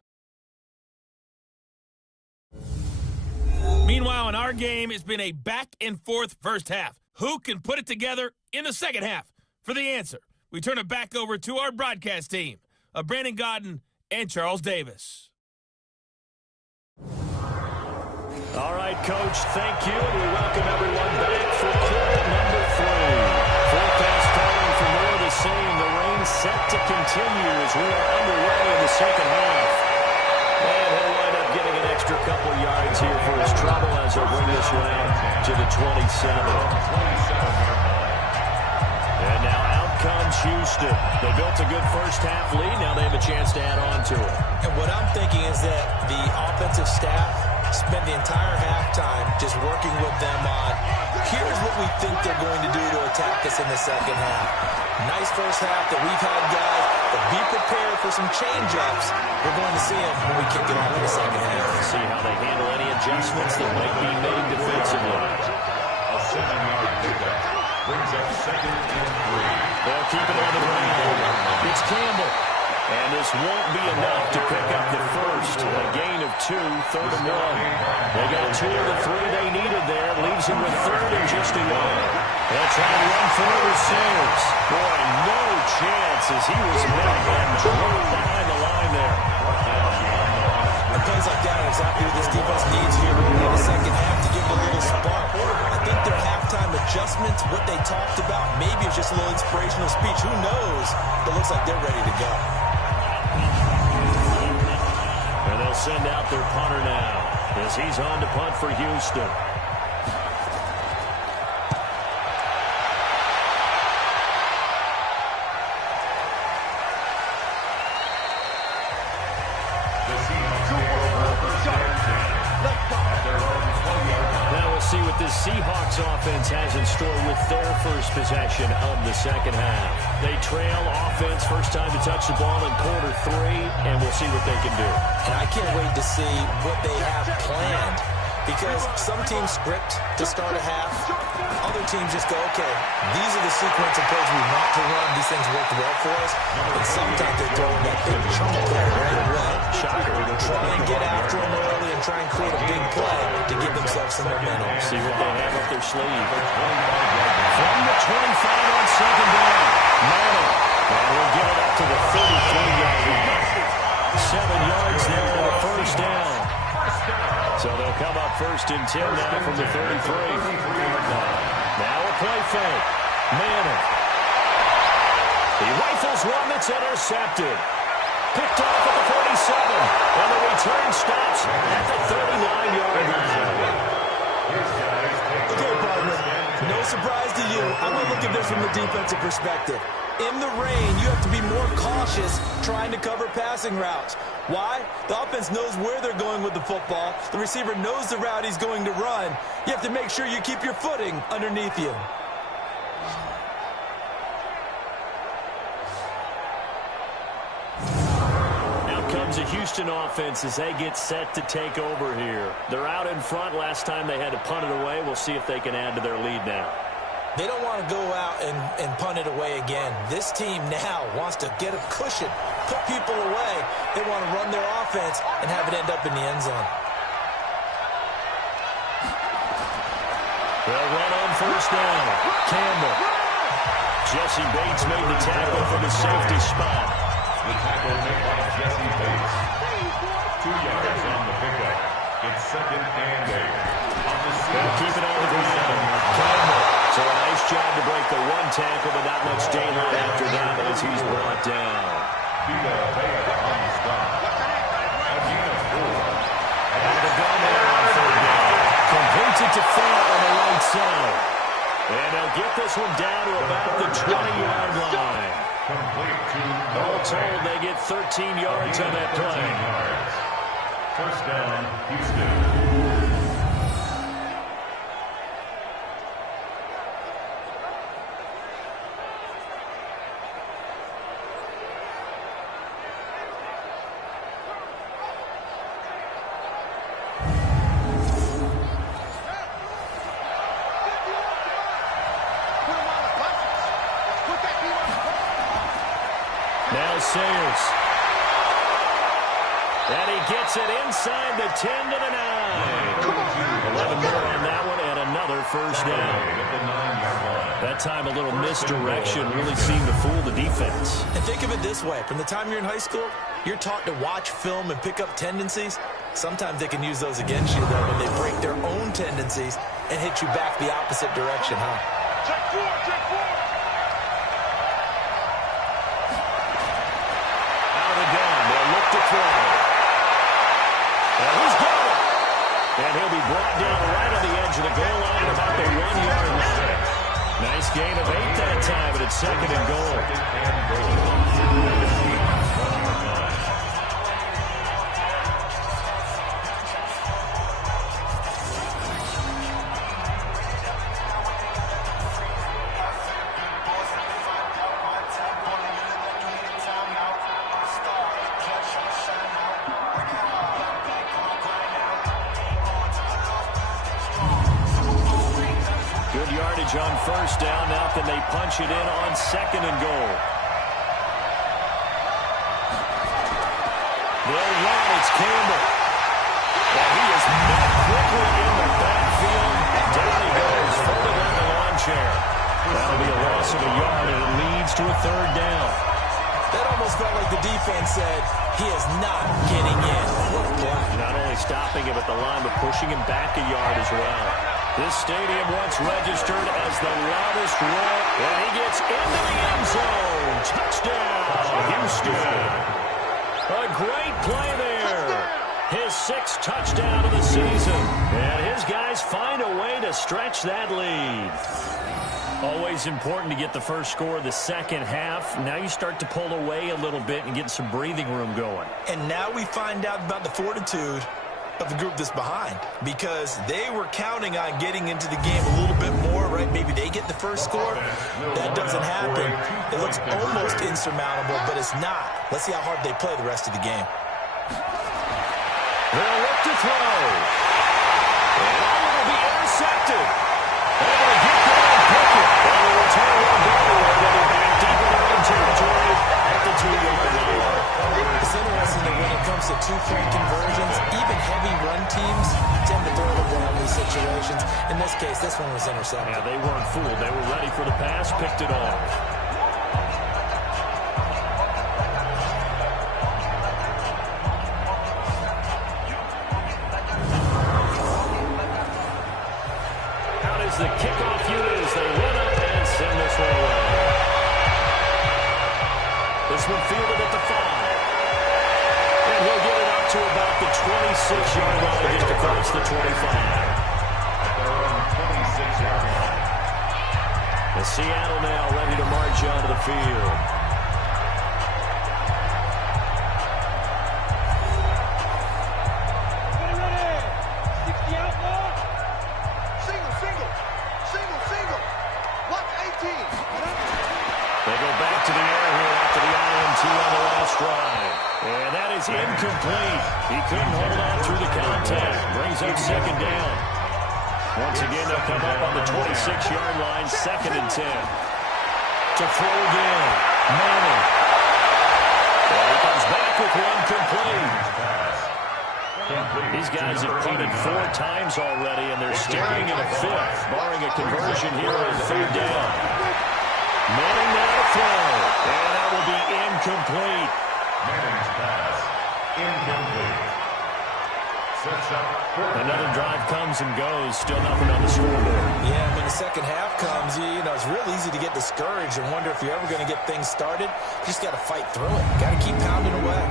Meanwhile, in our game, it's been a back-and-forth first half. Who can put it together in the second half? For the answer, we turn it back over to our broadcast team of Brandon Godden and Charles Davis. All right, Coach, thank you. We welcome everyone back for quarter number 3. Forecast calling for more of the same. The rain set to continue as we are underway in the second half. And he'll wind up getting an extra couple yards here for his trouble as he'll bring this one out to the 27. And now out comes Houston. They built a good first half lead. Now they have a chance to add on to it. And what I'm thinking is that the offensive staff spent the entire halftime just working with them on, here's what we think they're going to do to attack us in the second half. Nice first half that we've had, guys, but be prepared for some change-ups. We're going to see them when we kick it off in the second half. See how they handle any adjustments that might be made defensively. A 7-yard pickup brings up 2nd and 3. They'll keep it on the ground. It's Campbell. And this won't be enough to pick up the first. A gain of 2, 3rd and 1. They got 2 of the 3 they needed there. Leaves them with 3rd and just a yard. They'll try to run for it with Sayers. Boy, no chance as he was met and dropped behind the line there. And things like that are exactly what this defense needs here in the second half to give it a little spark. I think their halftime adjustments, what they talked about, maybe it's just a little inspirational speech. Who knows? But it looks like they're ready to go. And they'll send out their punter now as he's on to punt for Houston. See what this Seahawks offense has in store with their first possession of the second half. They trail offense, first time to touch the ball in quarter 3, and we'll see what they can do. And I can't wait to see what they have planned, because some teams script to start a half. Other teams just go, okay, these are the sequence of plays we want to run. These things work well for us. And sometimes they throw in that big chunk play right away. Shocker. Try and get after them early and try and create a big play to give themselves some momentum. See what they have up their sleeve. From the 25 on second down. Manning. And we'll get it up to the 33-yard line. 7 yards there on the first down. So they'll come up 1st and 10 now from the 33. Now a play fake. Manning. He rifles one that's intercepted. Picked off at the 47. And the return stops at the 39-yard line. Okay, partner. No surprise to you. I'm going to look at this from the defensive perspective. In the rain, you have to be more cautious trying to cover passing routes. Why? The offense knows where they're going with the football. The receiver knows the route he's going to run. You have to make sure you keep your footing underneath you. Now comes a Houston offense as they get set to take over here. They're out in front. Last time they had to punt it away. We'll see if they can add to their lead now. They don't want to go out and punt it away again. This team now wants to get a cushion, put people away. They want to run their offense and have it end up in the end zone. They'll run on first down. Campbell. Jesse Bates made the tackle from the safety spot. The tackle made by Jesse Bates. 2 yards on the pickup. It's 2nd and 8. They'll keep it on the ground. Campbell. So a nice job to break the one tackle, but not much daylight after that as he's brought down. Vita Vea on the stop. Again a 4. Out of the gun there on 3rd down. Completes it to Fant on the right side. And they'll get this one down to about the 20-yard line. Complete to All told, they get 13 yards on that play. 1st down, Houston. Now Sayers. And he gets it inside the 10 to the 9. 11 more on that one and another 1st down. That time a little misdirection really seemed to fool the defense. And think of it this way. From the time you're in high school, you're taught to watch film and pick up tendencies. Sometimes they can use those against you, though, when they break their own tendencies and hit you back the opposite direction, huh? Check 4, check 4. Out of the gun, they'll look to throw. And he's got it. And he'll be brought down right on the edge of the goal line at about the 1-yard line. Nice gain of 8 that time, but it's 2nd and goal. On 1st down, now can they punch it in on 2nd and goal? They'll run, it's Campbell. And he is met quickly in the backfield. Down he goes, folded on the lawn chair. That'll be a loss of a yard, and it leads to a 3rd down. That almost felt like the defense said, he is not getting in. What a play. Not only stopping him at the line, but pushing him back a yard as well. This stadium once registered as the loudest roar, and he gets into the end zone. Touchdown, Houston. A great play there. His 6th touchdown of the season. And his guys find a way to stretch that lead. Always important to get the first score of the second half. Now you start to pull away a little bit and get some breathing room going. And now we find out about the fortitude of the group that's behind, because they were counting on getting into the game a little bit more, right? Maybe they get the first score. That doesn't happen. It looks almost insurmountable, but it's not. Let's see how hard they play the rest of the game. They'll look to throw. And that one will be intercepted. Able to get there and pick it. And the return will go away. They'll be back deep in their own territory at the 2-yard line. It's interesting that when it comes to 2-point conversions, even heavy run teams tend to throw it away in these situations. In this case, this one was intercepted. Yeah, they weren't fooled. They were ready for the pass, picked it off. How does the kickoff unit as they run up and send this one away? This one fielded at the 5. And he'll get it up to about the 26-yard line, just across the 25. At their own 26-yard line. The Seattle now ready to march onto the field. They go back to the air here after the INT on the last drive. And that is incomplete. He couldn't hold on through the contact. Brings up 2nd down. Once again, they'll come up on the 26-yard line, 2nd and 10. To throw again. Manning. And he comes back with one complete. These guys have punted 4 times already, and they're staring at a 5th, barring a conversion here on 3rd down. Manning now to throw, and that will be incomplete. Manning's pass, incomplete. Another drive comes and goes. Still nothing on the scoreboard. Yeah, when the second half comes, you know, it's real easy to get discouraged and wonder if you're ever going to get things started. You just got to fight through it. Got to keep pounding away.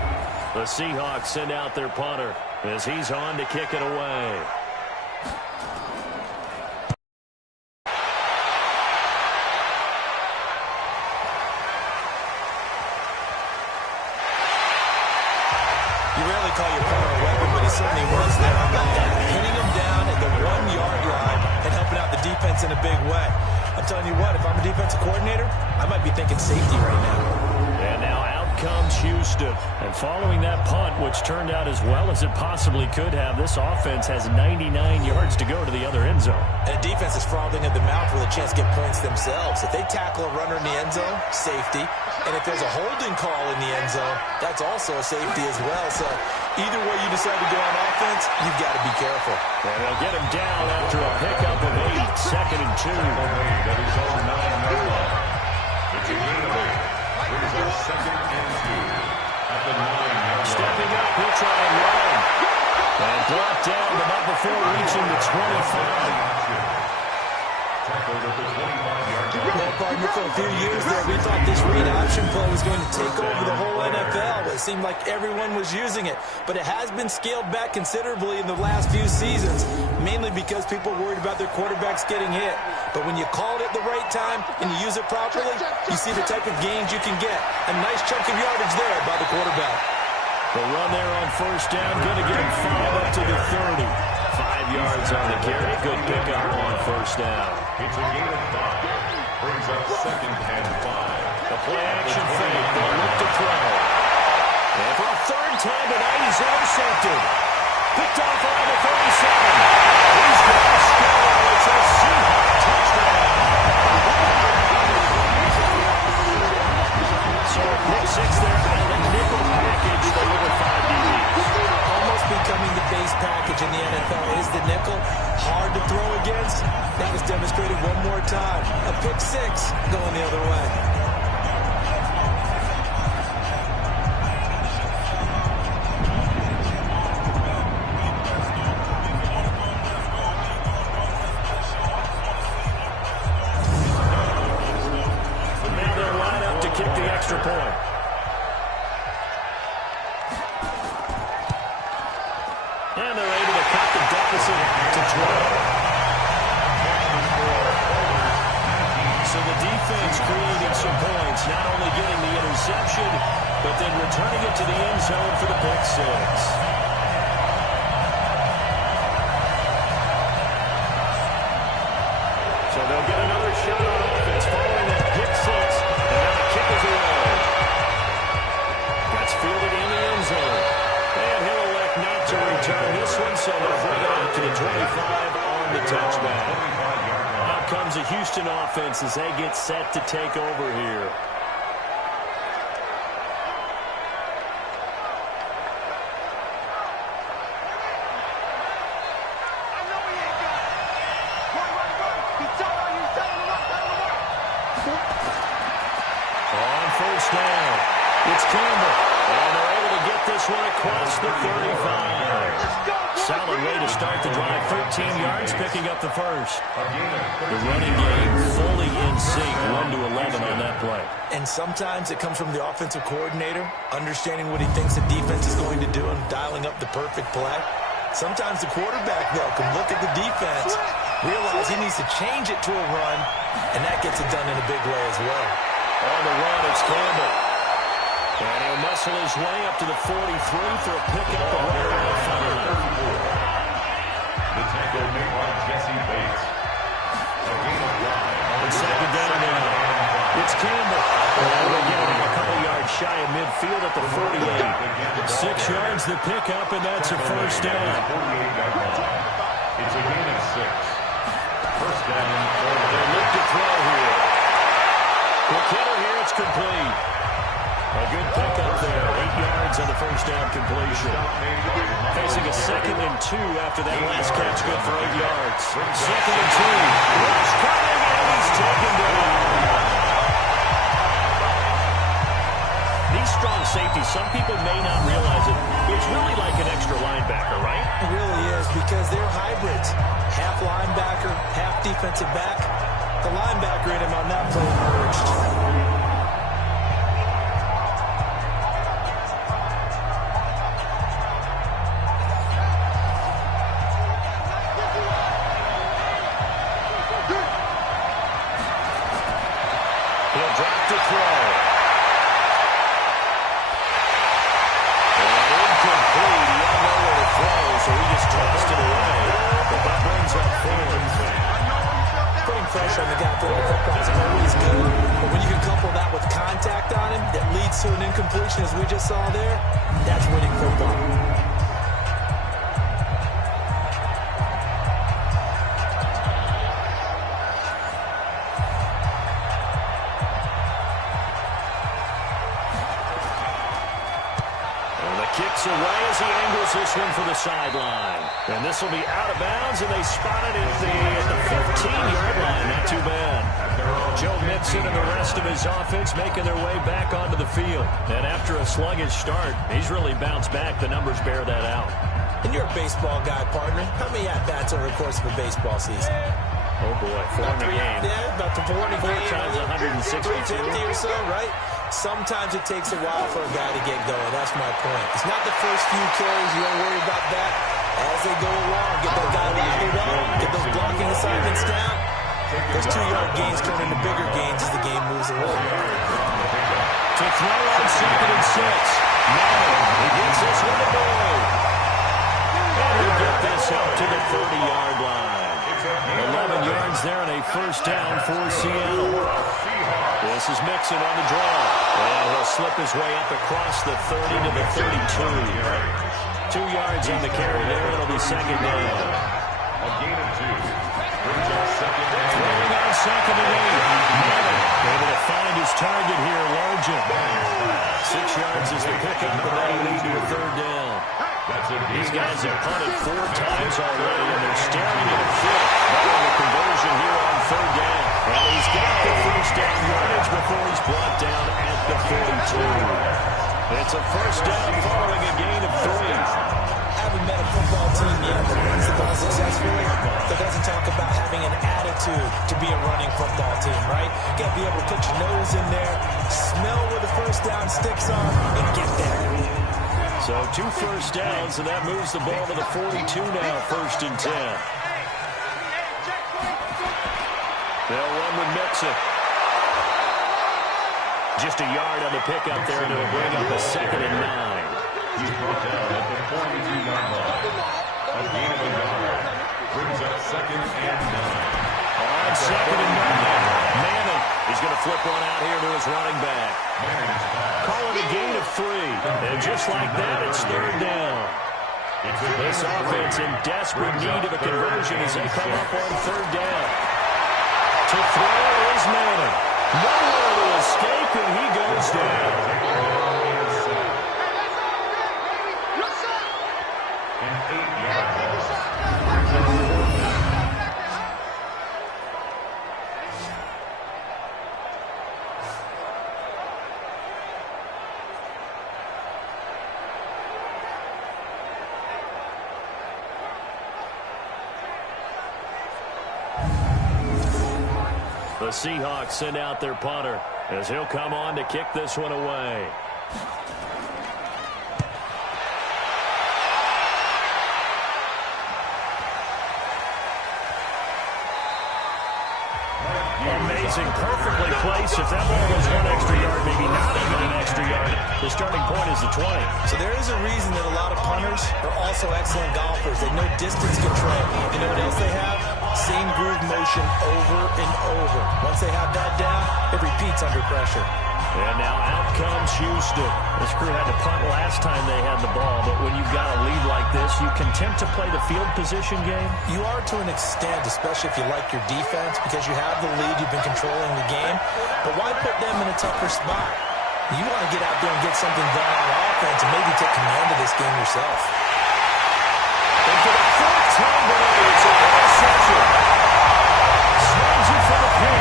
The Seahawks send out their punter as he's on to kick it away. You rarely call your punter a weapon, but he certainly was there. How about that? Pinning him down at the 1-yard line and helping out the defense in a big way. I'm telling you what, if I'm a defensive coordinator, I might be thinking safety right now. And now out comes Houston. And following that punt, which turned out as well as it possibly could have, this offense has 99 yards to go to the other end zone. And the defense is frothing at the mouth with a chance to get points themselves. If they tackle a runner in the end zone, safety. And if there's a holding call in the end zone, that's also a safety as well. So either way you decide to go on offense, you've got to be careful. And they'll get him down after a pickup of 8, 2nd and 2. Stepping up, he'll try and run. And brought down, but not before reaching the 25. Well, partner, for a few years there, we thought this read option play was going to take over the whole NFL. It seemed like everyone was using it, but it has been scaled back considerably in the last few seasons, mainly because people worried about their quarterbacks getting hit. But when you call it at the right time and you use it properly, you see the type of gains you can get. A nice chunk of yardage there by the quarterback. The run there on first down, going to get him 5 up to the 30. 5 yards on the carry. Good pickup on first down. It's a gain of 5. Brings up 2nd and 5. The play action fake. They'll look to throw. And for a third time tonight, he's intercepted. Picked off around the 37. He's going to score. It's a Seahawks touchdown. So a pick 6 there out of the nickel package for over 5 DBs. Almost becoming the base package in the NFL is the nickel. Hard to throw against. That was demonstrated one more time. A pick 6 going the other way. Now they'll line up to kick the extra point. And they're able to cut the deficit to 12. So the defense creating some points, not only getting the interception, but then returning it to the end zone for the pick 6. So they'll get another shot on offense following that pick 6. And now the kick is away. That's fielded in the end zone. And he'll elect not to return this one, so they'll bring it out to the 25 on the touchback. Out comes the Houston offense as they get set to take over here. On first down, it's Campbell. And they're able to get this one across the 35. Solid way to start the drive. 13 yards, picking up the first. The running game fully in sync, 1-11 on that play. And sometimes it comes from the offensive coordinator, understanding what he thinks the defense is going to do and dialing up the perfect play. Sometimes the quarterback, though, can look at the defense, realize he needs to change it to a run, and that gets it done in a big way as well. On the run, it's Campbell. And he'll muscle his way up to the 43 for a pickup of right around 5. The tackle made by Jesse Bates. A gain of 5. And second down now. It's Campbell. And we'll get him a couple yards shy of midfield at the 48. 6 yards the pickup, and that's a first down. It's a gain of 6. First down. They look to throw here. McKinnon here, it's complete. A good pickup there. 8 yards on the first down completion. Facing a 2nd and 2 after that last catch, good for 8 yards. 2nd and 2. Rush coming, and he's taken down. These strong safeties, some people may not realize it. It's really like an extra linebacker, right? It really because they're hybrids. Half linebacker, half defensive back. The linebacker in him on that play emerged. He'll drop to throw. And incomplete. He had nowhere to throw, so he just tossed it away. But that brings up fourth. Putting pressure on the guy throwing the football is always good, but when you can couple that with contact on him that leads to an incompletion, as we just saw there, that's winning football. Kicks away as he angles this one for the sideline. And this will be out of bounds, and they spot it at the 15-yard line. Not too bad. Joe Mixon and the rest of his offense making their way back onto the field. And after a sluggish start, he's really bounced back. The numbers bear that out. And you're a baseball guy, partner. How many at-bats over the course of a baseball season? Oh, boy, 4 in a game. Yeah, about the 4 in a game. 4 times 162. 350 or so, right? Sometimes it takes a while for a guy to get going. That's my point. It's not the first few carries. You don't worry about that. As they go along, get that guy lifted up, get those blocking assignments down. Those 2-yard gains turn into bigger gains as the game moves along. To throw on 2nd and 6. Manning, he gets this one to go. And he'll get this up to the 30-yard line. 11 yards there and a first down for Seattle. This is Mixon on the draw. And he'll slip his way up across the 30 to the 32. 2 yards on the carry there. It'll be second down. A gain of 2. Brings up second down. Throwing on 2nd and 8. Manning able to find his target here, Largent. 6 yards is the pickup, and that'll lead to a third down. These guys have punted 4 times already, and they're staring at a fifth. Not the conversion here on third down. And he's got the first down yardage before he's brought down at the 42. It's a first down following a gain of 3. I haven't met a football team yet that runs the ball successfully that doesn't talk about having an attitude to be a running football team, right? You got to be able to put your nose in there, smell where the first down sticks are, and get there. So 2 first downs, and that moves the ball to the 42 now, 1st and 10. They'll run with Mixon. Just a yard on the pickup there, and it'll bring up a 2nd and 9. He's brought down at the 42-yard line. A gain of a yard. Brings up 2nd and 9. On 2nd and 9. Manning is going to flip one out here to his running back. Call it a gain of 3. And just like that, it's third down. This offense in desperate need of a conversion as they come up on third down. To throw is Manning. Nowhere to escape, and he goes down. An 8-yard loss. The Seahawks send out their punter as he'll come on to kick this one away. Amazing, perfectly placed. If that ball was 1 extra yard, maybe not even an extra yard, the starting point is the 20. So there is a reason that a lot of punters are also excellent golfers. They know distance control. You know what else they have? Same groove motion over and over. Once they have that down, it repeats under pressure. And now out comes Houston. This crew had to punt last time they had the ball, but when you've got a lead like this, you content to play the field position game? You are to an extent, especially if you like your defense, because you have the lead, you've been controlling the game. But why put them in a tougher spot? You want to get out there and get something done on offense and maybe take command of this game yourself. And for the 4th time today, it's an interception. Slams it for the pin.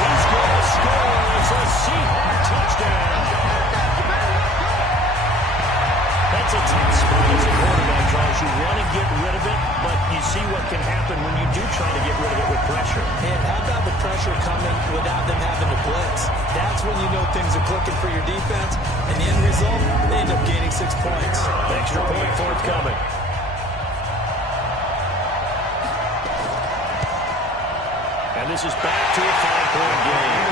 And he's going to score. It's a Seahawk touchdown. That's a tough spot as a quarterback, Charles. You want to get rid of it, but result, they end up gaining 6 points. Extra point forthcoming. And this is back to a 5-point game.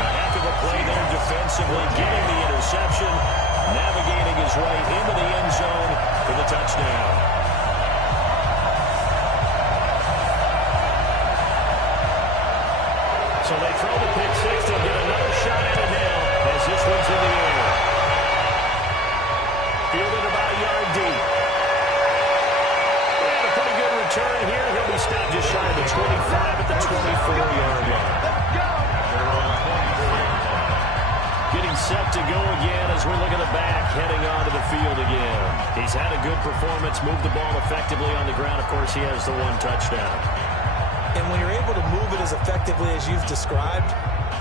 A heck of a play there defensively, getting the interception, navigating his way into the end zone for the touchdown. So they throw the pick six and get another shot at it now as this one's in the air. Fielded about a yard deep. And a pretty good return here. He'll be stopped just shy of the 25 at the 24-yard line. Getting set to go again as we look at the back, heading onto the field again. He's had a good performance, moved the ball effectively on the ground. Of course, he has the one touchdown. And when you're able to move it as effectively as you've described,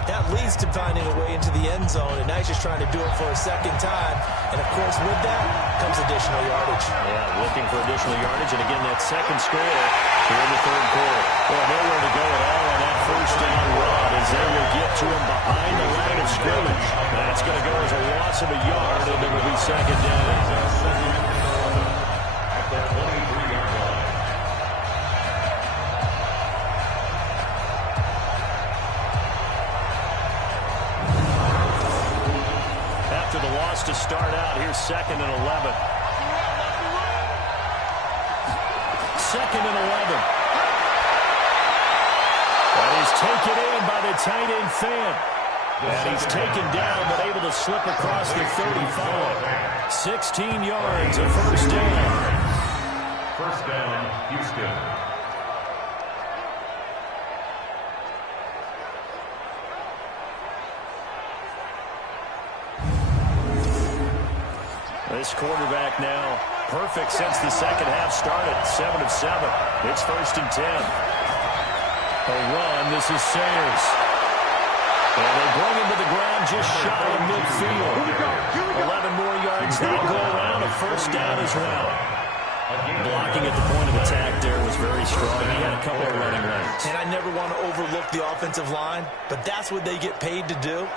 that leads to finding a way into the end zone, and now he's just trying to do it for a second time. And, of course, with that comes additional yardage. Yeah, looking for additional yardage, and again, that second score here in the third quarter. Well, nowhere to go at all on that first down run as they will get to him behind the line of scrimmage. That's going to go as a loss of a yard, and it will be second down. At the 23-yard line. After the loss to start out, here's 2nd and 11. 2nd and 11. And he's taken in by the tight end Fan. And he's taken down but able to slip across the 35. 16 yards, a first down. First down, Houston. This quarterback now perfect since the second half started. 7 of 7. It's 1st and 10. A run. This is Sayers. And they bring him to the ground just shy of midfield. 11 more yards. They'll go around. A first down as well. Blocking at the point of attack there was very strong. He had a couple of running lanes. And I never want to overlook the offensive line, but that's what they get paid to do.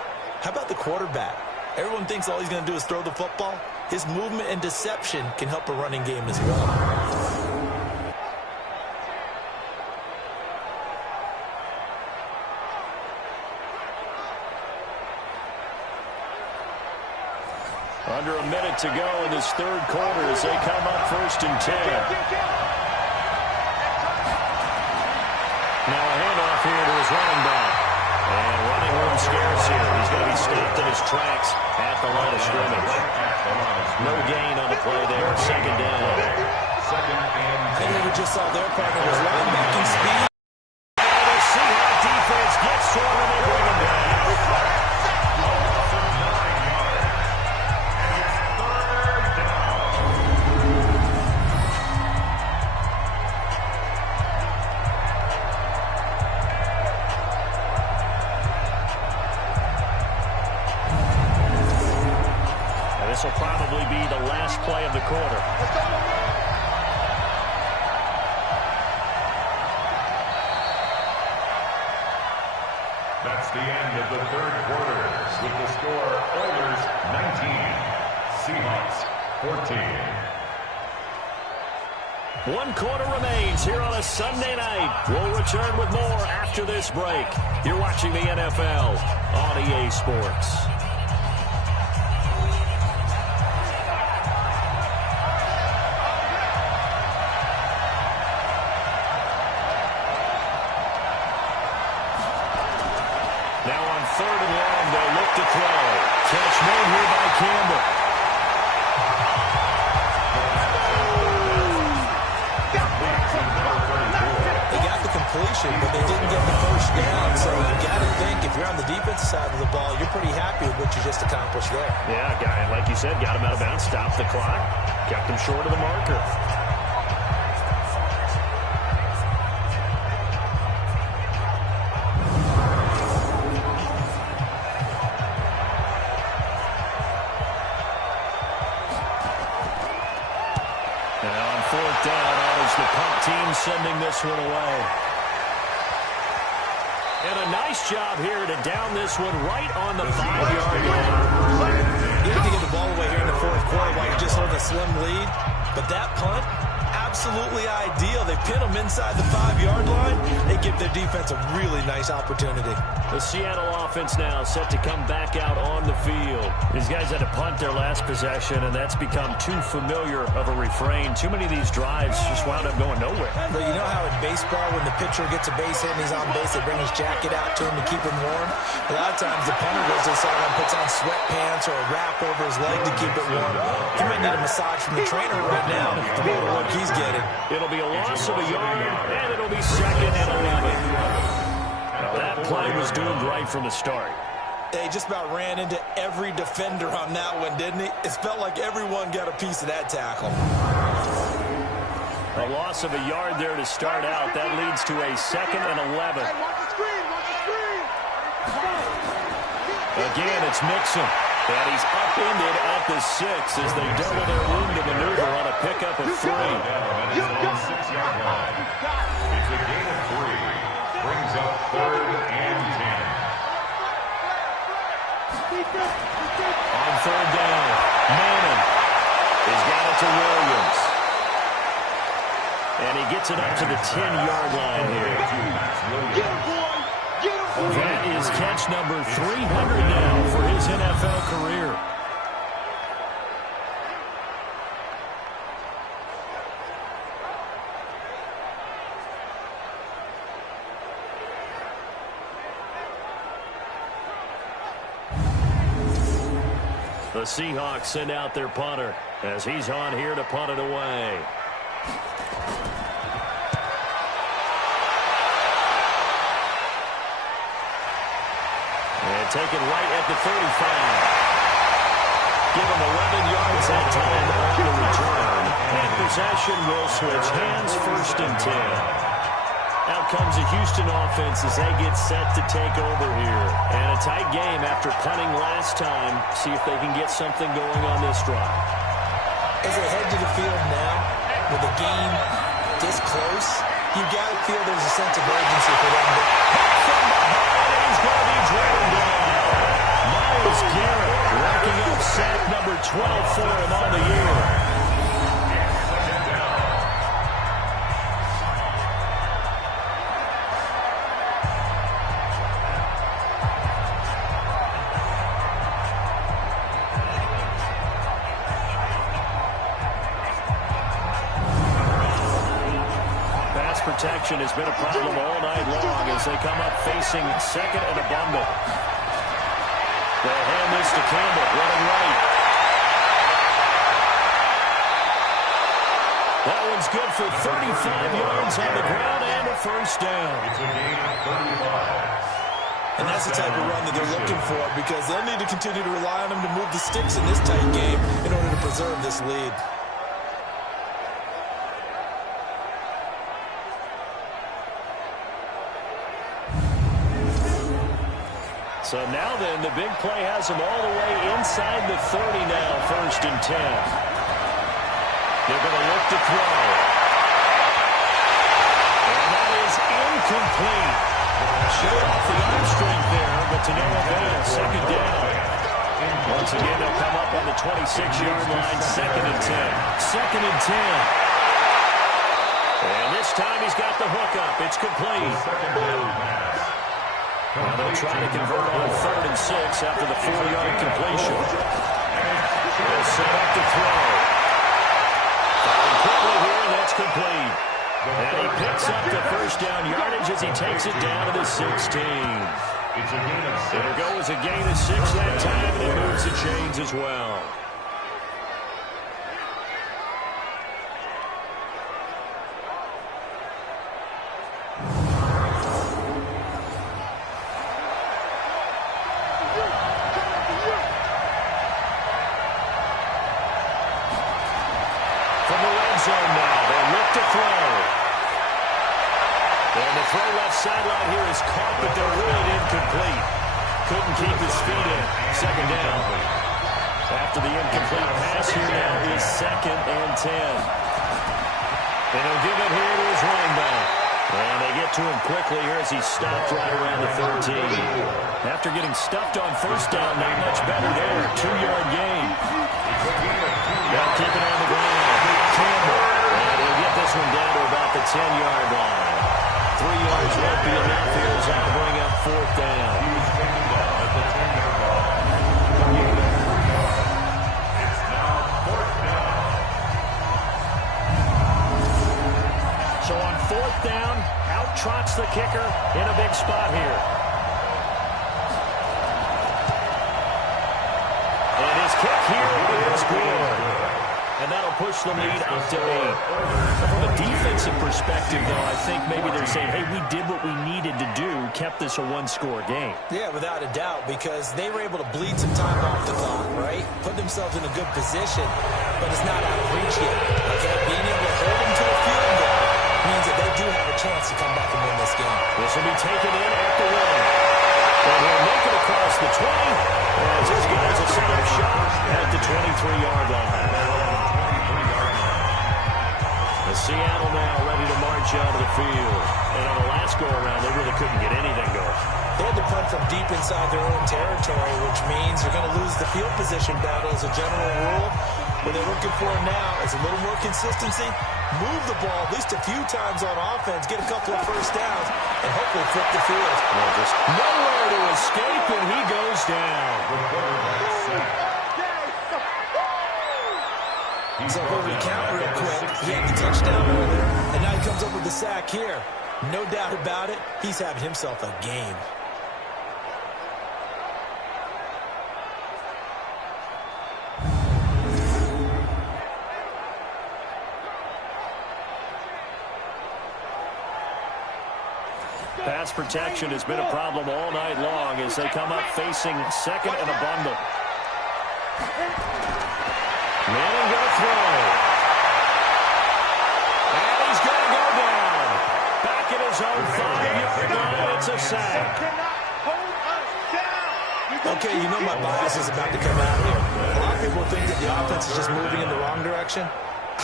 How about the quarterback? Everyone thinks all he's going to do is throw the football. His movement and deception can help a running game as well. Under a minute to go in this third quarter as they come up 1st and 10. Now a handoff here to his running back. And running room scarce here. He's going to be stopped in his tracks at the line of scrimmage. No gain on the play there. Second down. I think we just saw their partner was linebacking speed. And the Seahawks defense gets to him and they bring him down. This will probably be the last play of the quarter. That's the end of the third quarter with the score Oilers 19, Seahawks 14. One quarter remains here on a Sunday night. We'll return with more after this break. You're watching the NFL on EA Sports. Now on 3rd and long, they'll look to throw. Catch made here by Campbell. They got the completion, but they didn't get the first down. So you got to think if you're on the defensive side of the ball, you're pretty happy with what you just accomplished there. Yeah, guy, like you said, got him out of bounds, stopped the clock, kept him short of the marker. Now on 4th down, that is the punt team sending this one away. And a nice job here to down this one right on the 5-yard line. You have to get the ball away here in the fourth quarter while you're just holding a slim lead. But that punt, absolutely ideal. They pin them inside the 5-yard line. They give their defense a really nice opportunity. The Seattle offense now set to come back out on the field. These guys had to punt their last possession, and that's become too familiar of a refrain. Too many of these drives just wound up going nowhere. But you know how in baseball, when the pitcher gets a base hit and he's on base, they bring his jacket out to him to keep him warm? A lot of times the punter goes inside and puts on sweatpants or a wrap over his leg to keep it warm. He might need a massage from the trainer right now from all the work he's getting. It'll be a loss of a yard, and it'll be 2nd and 11. That play was doomed right from the start. They just about ran into every defender on that one, didn't he? It felt like everyone got a piece of that tackle. A loss of a yard there to start out. That leads to a 2nd and 11. Again, it's Mixon. And he's upended at the 6 as they double their room to maneuver on a pickup of 3. It's a gain of 3. Brings up 3rd and 10. On 3rd down, Manning has got it to Williams. And he gets it up to the 10-yard line here. That is catch number 300 now for his NFL career. The Seahawks send out their punter as he's on here to punt it away. And taken right at the 35. Give him 11 yards that time on the return. And possession will switch hands, 1st and 10. Out comes the Houston offense as they get set to take over here. And a tight game after punting last time. See if they can get something going on this drive. As they head to the field now, with the game this close, you got to feel there's a sense of urgency for them. From behind, he's going to be driven down. Myles Garrett racking up sack number 12 for him on the year. Protection has been a problem all night long as they come up facing 2nd and a bundle. They'll hand this to Campbell, running right. That one's good for 35 yards on the ground and a 1st down. It's a gain of 35. And that's the type of run that they're looking for because they'll need to continue to rely on them to move the sticks in this tight game in order to preserve this lead. So now then, the big play has them all the way inside the 30 now, 1st and 10. They're going to look to throw. And that is incomplete. Showed off the arm strength there, but to no avail, 2nd down. Once again, they'll come up on the 26-yard line, 2nd and 10. 2nd and 10. And this time he's got the hook up. It's complete. Second down pass. Now they'll try to convert on 3rd and 6 after the 4-yard completion. They'll set up to throw. Firing quickly here, and that's complete. And he picks up the 1st down yardage as he takes it down to the 16. It's a gain of 6. It'll go as a gain of 6 that time, and it moves the chains as well. Zone now. They look to throw. And the throw left sideline here is caught, but they're ruled incomplete. Couldn't keep his feet in. 2nd down. After the incomplete pass here now is 2nd and 10. And he'll give it here to his running back. And they get to him quickly here as he's stopped right around the 13. After getting stuffed on first down, not much better there. 2-yard gain. Now keep it on the ground. Campbell. And he'll get this one down to about the 10-yard line. 3 yards won't be enough here as they'll bring up fourth down. So on fourth down, out trots the kicker in a big spot here. And his kick here is good. And that'll push the lead up to 8. From a defensive perspective, though, I think maybe they're saying, hey, we did what we needed to do, kept this a one-score game. Yeah, without a doubt, because they were able to bleed some time off the clock, right? Put themselves in a good position, but it's not out of reach yet. Okay, being able to hold them to a field goal means that they do have a chance to come back and win this game. This will be taken in at the 1. And he'll make it across the 20. As his guys will set up shop at the 23-yard line. Seattle now ready to march out of the field. And on the last go-around, they really couldn't get anything going. They had to punt from deep inside their own territory, which means they're going to lose the field position battle as a general rule. What they're looking for now is a little more consistency, move the ball at least a few times on offense, get a couple of first downs, and hopefully flip the field. Well, just nowhere to escape, and he goes down. So if we recount real quick, he had the touchdown earlier, and now he comes up with the sack here. No doubt about it, he's having himself a game. Pass protection has been a problem all night long as they come up facing second and a bundle. Manning going to throw. And he's going to go down. Back at his own 5-yard line. It's a sack. Okay, you know my bias is about to come out here. A lot of people think that the offense is just moving in the wrong direction.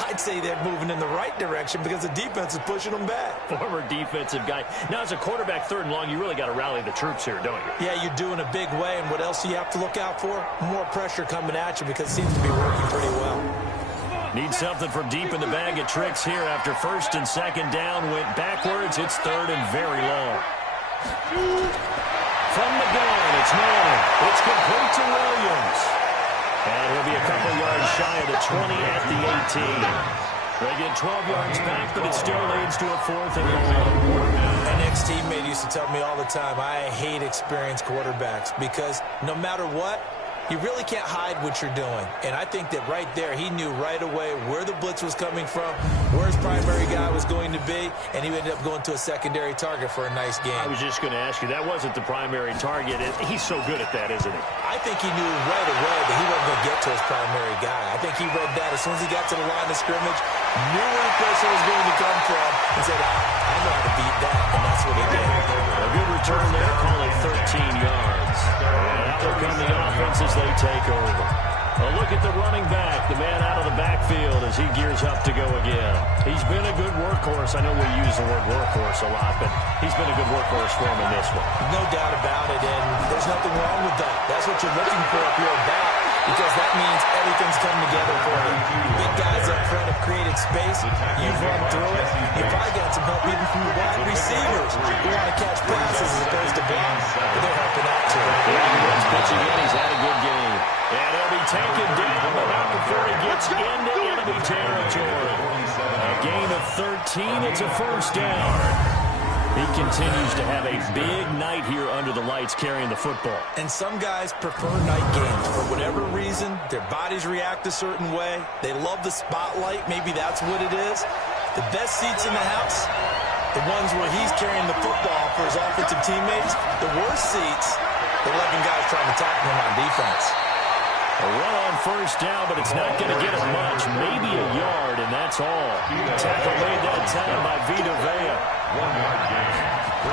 I'd say they're moving in the right direction because the defense is pushing them back. Former defensive guy. Now, as a quarterback, third and long, you really got to rally the troops here, don't you? Yeah, you're doing a big way, and what else do you have to look out for? More pressure coming at you because it seems to be working pretty well. Need something from deep in the bag of tricks here after first and second down went backwards. It's third and very long. From the gun, it's Manning. It's complete to Williams. And he'll be a couple yards shy of the 20 at the 18. They get 12 yards back, but it still leads to a fourth and long. An ex-teammate used to tell me all the time, I hate experienced quarterbacks because no matter what, you really can't hide what you're doing. And I think that right there, he knew right away where the blitz was coming from, where his primary guy was going to be, and he ended up going to a secondary target for a nice game. I was just going to ask you, that wasn't the primary target. He's so good at that, isn't he? I think he knew right away that he wasn't going to get to his primary guy. I think he read that as soon as he got to the line of scrimmage, knew where the pressure was going to come from, and said, I know how to beat that, and that's what he did. A good return there, call it 13 yards. And out will come the offense as they take over. A look at the running back, the man out of the backfield as he gears up to go again. He's been a good workhorse. I know we use the word workhorse a lot, but he's been a good workhorse for him in this one. No doubt about it, and there's nothing wrong with that. That's what you're looking for if you're a back, because that means everything's coming together for you. Big guys up front have created space. You've run through it. You've probably got some help even from the wide receivers who want to catch passes as opposed to block, but they're helping out too. He's pitching in. He's had a good game. And he'll be taken down, but not before he gets into enemy territory. A gain of 13. It's a first down. He continues to have a big night here under the lights carrying the football. And some guys prefer night games. For whatever reason, their bodies react a certain way. They love the spotlight. Maybe that's what it is. The best seats in the house, the ones where he's carrying the football for his offensive teammates. The worst seats, the 11 guys trying to tackle him on defense. A run on first down, but it's not going to get him much. Maybe a yard, and that's all. Tackle made that time by Vita Vea.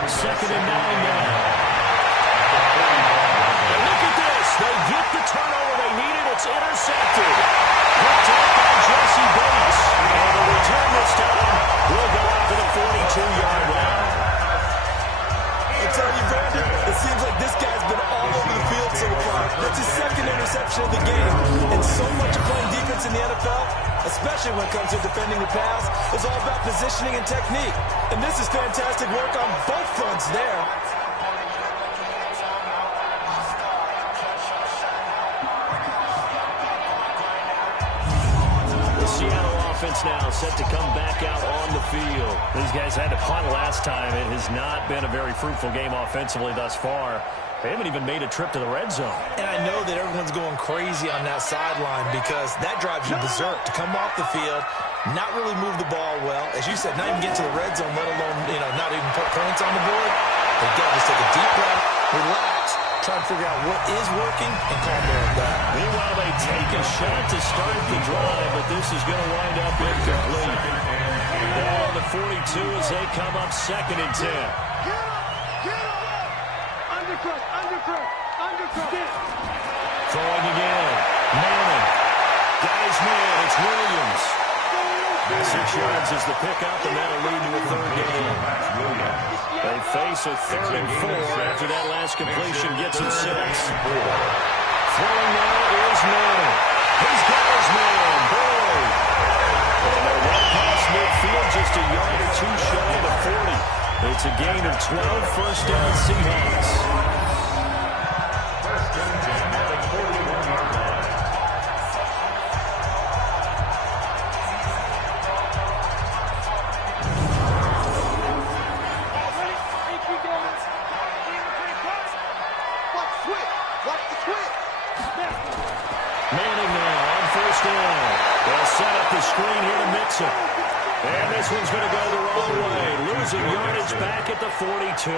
2nd and 9 now. And look at this. They get the turnover they needed. It's intercepted. Picked up by Jesse Bates. And the return this time will go out to the 42-yard line. especially when it comes to defending the pass. It's all about positioning and technique. And this is fantastic work on both fronts there. Seattle offense now set to come back out on the field. These guys had to punt last time. It has not been a very fruitful game offensively thus far. They haven't even made a trip to the red zone. And I know that everyone's going crazy on that sideline because that drives you berserk to come off the field, not really move the ball well. As you said, not even get to the red zone, let alone, not even put points on the board. Again, just take a deep breath, relax, try to figure out what is working, and calm down that. Meanwhile, they take a shot to start the drive, but this is going to wind up incomplete. Ball on the 42 as they come up 2nd and 10. Throwing again. Manning. Guys man, it's Williams. 6 yards is the pickup, and that'll lead to a 3rd down. They face a 3rd and 4 after that last completion gets him 6. Throwing now is Manning. He's got his man. Boyd. And they're right past midfield, just a yard or 2 shy of the 40. It's a gain of 12, 1st down Seahawks. Manning now on 1st down. They'll set up the screen here to Mixon. And this one's going to go the wrong way. Losing yardage back at the 42.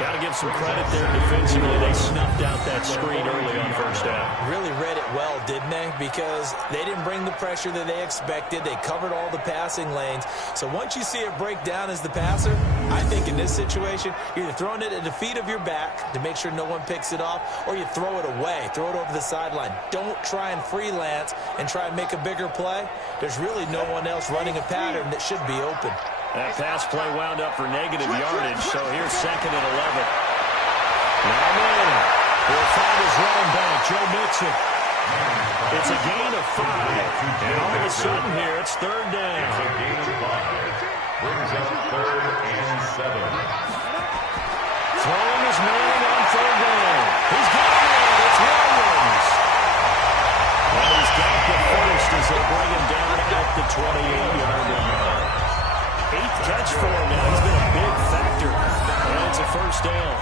Got to give some credit there defensively. They snuffed out that screen early on 1st down. Really read it well, didn't they? Because they didn't bring the pressure that they expected. They covered all the passing lanes. So once you see it break down as the passer, I think in this situation, you're either throwing it at the feet of your back to make sure no one picks it off, or you throw it away, throw it over the sideline. Don't try and freelance and try and make a bigger play. There's really no one else running a pattern that should be open. That pass play wound up for negative yardage, so here's 2nd and 11. Now Manning will find his running back, Joe Mixon. It's a gain of 5, and all of a sudden here, it's 3rd down. It's a gain of 5. Brings up 3rd and 7. Throwing is Manning on 3rd down. He's got it. It's Williams. And he's got the first as they bring him down at the 28-yard line. 8th catch for him now. He's been a big factor. And it's a 1st down.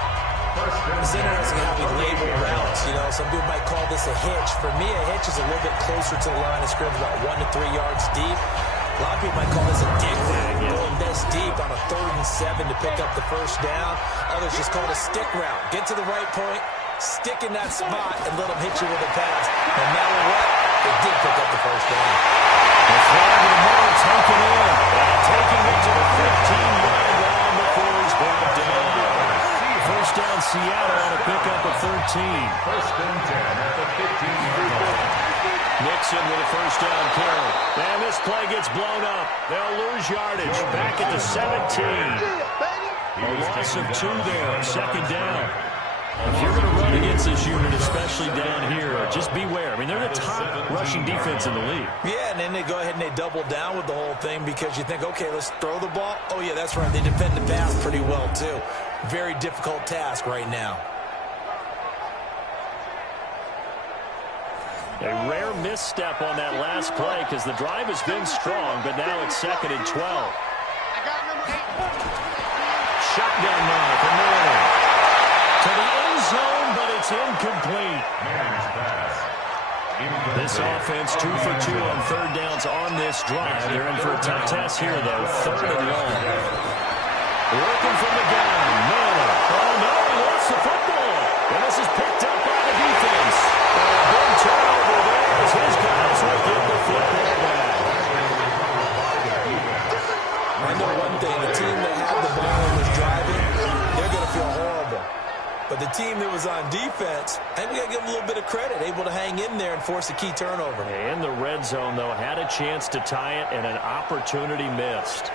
It's interesting how we label routes. Some people might call this a hitch. For me, a hitch is a little bit closer to the line of scrimmage, about 1 to 3 yards deep. A lot of people might call this a dig route, going this deep on a 3rd and 7 to pick up the 1st down. Others just call it a stick route. Get to the right point, stick in that spot, and let them hit you with a pass. No matter what, they did pick up the 1st down. The flag in the middle, taken in. Taking it to the 15-yard line before he's brought down. 1st down Seattle on a pickup of 13. 1st and 10 at the 15-yard line. Nixon with a 1st down carry. And this play gets blown up. They'll lose yardage back at the 17. A loss of 2 there, 2nd down. If you're going to run against this unit, especially down here, just beware. I mean, they're the top rushing defense in the league. Yeah, and then they go ahead and they double down with the whole thing because you think, okay, let's throw the ball. Oh, yeah, that's right. They defend the pass pretty well, too. Very difficult task right now. A rare misstep on that last play because the drive has been strong, but now it's 2nd and 12. Shotgun now for Manning. To the end zone, but it's incomplete. Manning's pass. This offense 2 for 2 on 3rd downs on this drive. They're in for a tough task here, though. 3rd and long. Working from the gun. Manning. Oh, no, he lost the football. And this is picked up by the defense. And a big turnover there as his guys will get the football back. I know one thing. The team that had the ball and was driving, they're going to feel horrible. But the team that was on defense, I think we got to give them a little bit of credit, able to hang in there and force a key turnover. In the red zone, though, had a chance to tie it and an opportunity missed.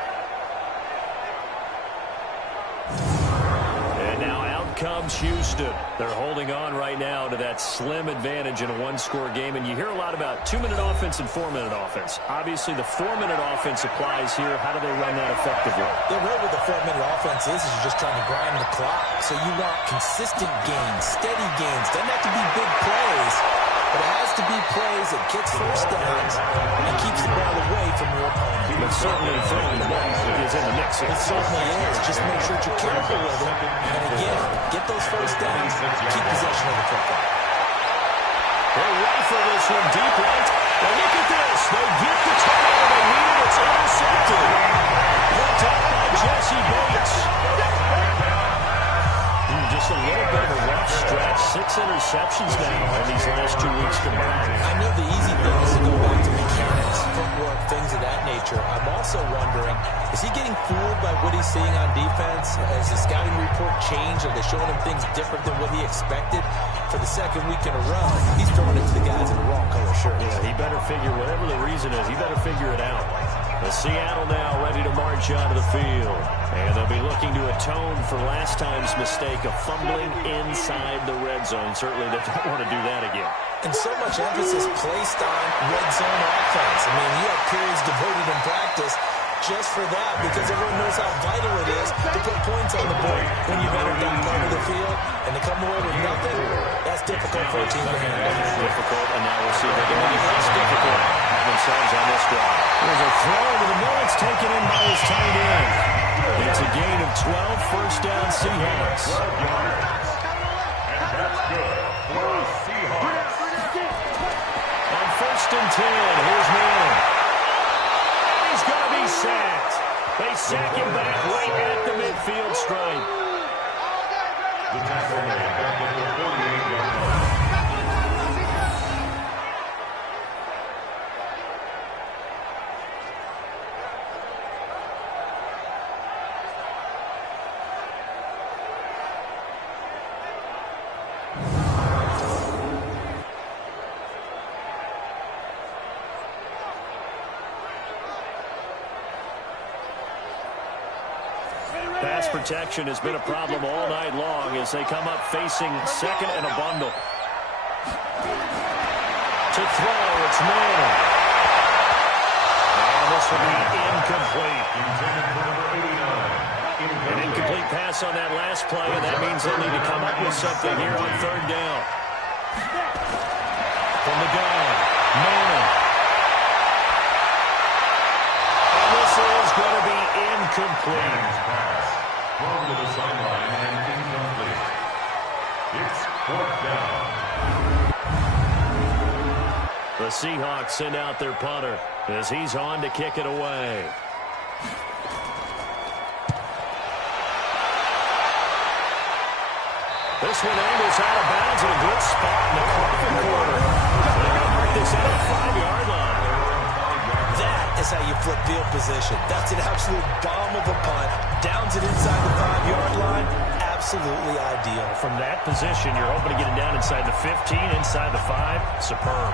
And now out comes Houston. They're holding on right now to that slim advantage in a one-score game. And you hear a lot about 2-minute offense and 4-minute offense. Obviously, the 4-minute offense applies here. How do they run that effectively? The road with the 4-minute offense is you're just trying to grind the clock. So you want consistent gains, steady gains. Doesn't have to be big plays, but it has to be plays that gets first downs and keeps the ball away from your opponent. But certainly throwing the ball is in the mix. It certainly is. Just make sure that you're careful with it. And again, get those first downs, keep possession of the football. They rifle this one deep right. Now look at this. They get the turnover they needed. It's intercepted. Looked up by Jesse Bates. Just a little bit of a rough stretch. 6 interceptions now in these last 2 weeks combined. I know the easy thing is to go back to mechanics, footwork, things of that nature. I'm also wondering, is he getting fooled by what he's seeing on defense? Has the scouting report changed? Are they showing him things different than what he expected? For the second week in a row, he's throwing it to the guys in the wrong color shirt. Yeah, he better figure, whatever the reason is, he better figure it out. The Seattle now ready to march onto the field. And they'll be looking to atone for last time's mistake of fumbling inside the red zone. Certainly they don't want to do that again. And so much emphasis placed on red zone offense. I mean, you have periods devoted in practice just for that because everyone knows how vital it is to put points on the board when you've entered that part of the field. And to come away with nothing, that's difficult for a team to handle. Difficult, and now we'll see if they can make it less difficult themselves on this drive. There's a throw to the middle. It's taken in by his tight end. It's a gain of 12, first down Seahawks. And that's good for the Seahawks. On 1st and 10, here's Manning. He's going to be sacked. They sack him back right at the midfield stripe. The tackle made back at the 48-yard line. Pass protection has been a problem all night long as they come up facing second and a bundle. To throw, it's Manning. And this will be incomplete. Intended for number 89. An incomplete pass on that last play, and that means they'll need to come up with something here on 3rd down. From the gun, Manning. And this is going to be incomplete. Thrown to the sideline and incomplete. It's 4th down. The Seahawks send out their punter as he's on to kick it away. This one angles out of bounds in a good spot in the coffin corner. They're going to mark this at a 5-yard line. That is how you flip field position. That's an absolute bomb of a punt. Downs it inside the 5-yard line. Absolutely ideal. From that position, you're hoping to get it down inside the 15, inside the 5. Superb.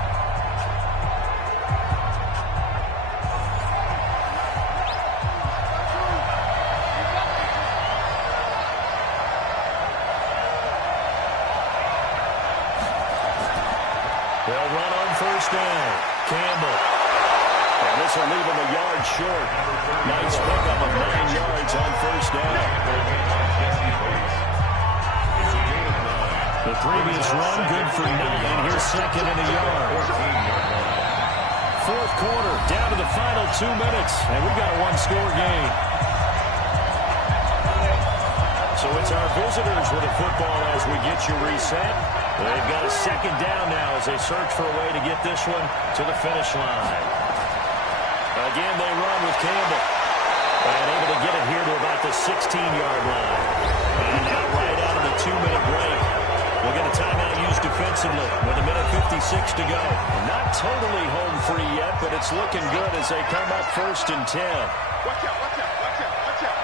They'll run on 1st down. Campbell. And this will leave him a yard short. Nice pickup of 9 yards on 1st down. The previous run, good for 9. Here's second and a yard. 4th quarter, down to the final 2 minutes. And we've got a one-score game. So it's our visitors with the football as we get you reset. They've got a 2nd down now as they search for a way to get this one to the finish line. Again, they run with Campbell. And able to get it here to about the 16-yard line. And now right out of the 2-minute break, we'll get a timeout used defensively with 1:56 to go. Not totally home free yet, but it's looking good as they come up 1st and 10. Watch out, watch out, watch out, watch out.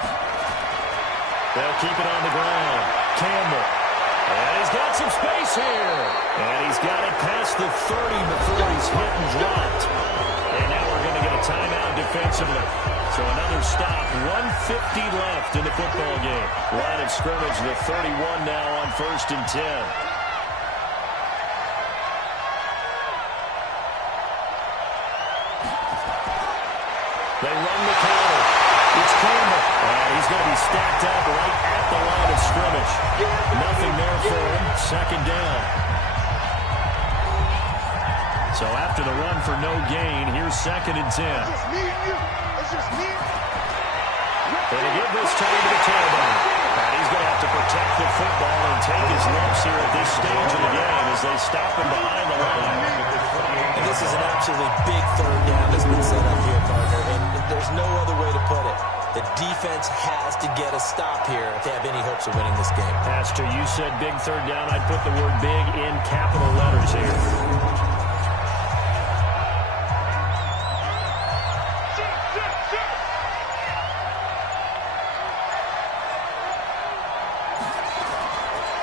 They'll keep it on the ground. Campbell. And he's got some space here. And he's got it past the 30 before he's hit and dropped. And now we're going to get a timeout defensively. So another stop, 1:50 left in the football game. Line of scrimmage, the 31 now on 1st and 10. They run the counter. It's Campbell. And he's going to be stacked up right at the line of scrimmage. Nothing there for him. 2nd down. So after the run for no gain, here's 2nd and 10. And to give this time to the tailback. And he's going to have to protect the football and take his lumps here at this stage of the game as they stop him behind the line. And this is an absolutely big 3rd down that's been set up here, partner. And there's no other way to put it. The defense has to get a stop here if they have any hopes of winning this game. Pastor, you said big 3rd down. I'd put the word big in capital letters here.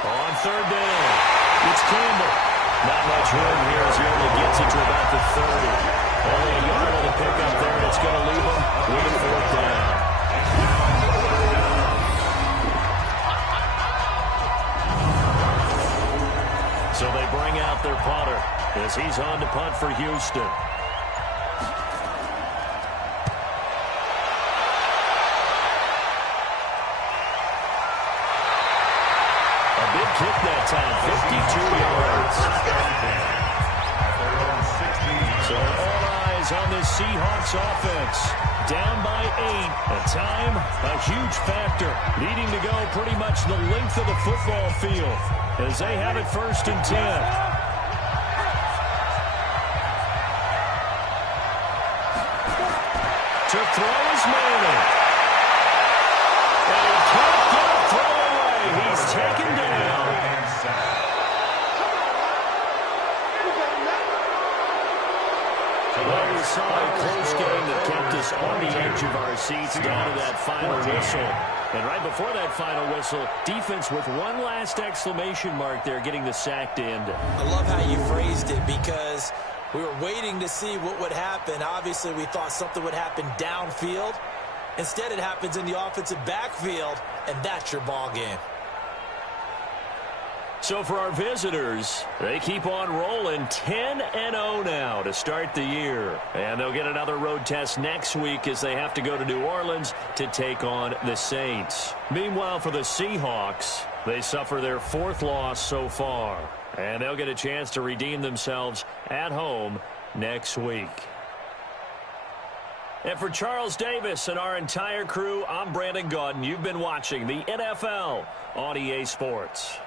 On 3rd down, it's Campbell. Not much room here as he only gets it to about the 30. Only a yard on the pickup there, and it's going to leave him with a 4th down. So they bring out their punter as he's on to punt for Houston. A big kick that time, 52 yards. So all eyes on this Seahawks offense. Down by 8. At time, a huge factor. Needing to go pretty much the length of the football field as they have it 1st and 10. To throw is Manning. And he can't get a throw away. He's taken down. Well, we saw a close game that kept us on the edge of our seats down to that final whistle. And right before that final whistle, defense with one last exclamation mark there, getting the sack to end it. I love how you phrased it because we were waiting to see what would happen. Obviously, we thought something would happen downfield. Instead, it happens in the offensive backfield, and that's your ball game. So for our visitors, they keep on rolling 10-0 now to start the year. And they'll get another road test next week as they have to go to New Orleans to take on the Saints. Meanwhile, for the Seahawks, they suffer their 4th loss so far. And they'll get a chance to redeem themselves at home next week. And for Charles Davis and our entire crew, I'm Brandon Gaudin. You've been watching the NFL on EA Sports.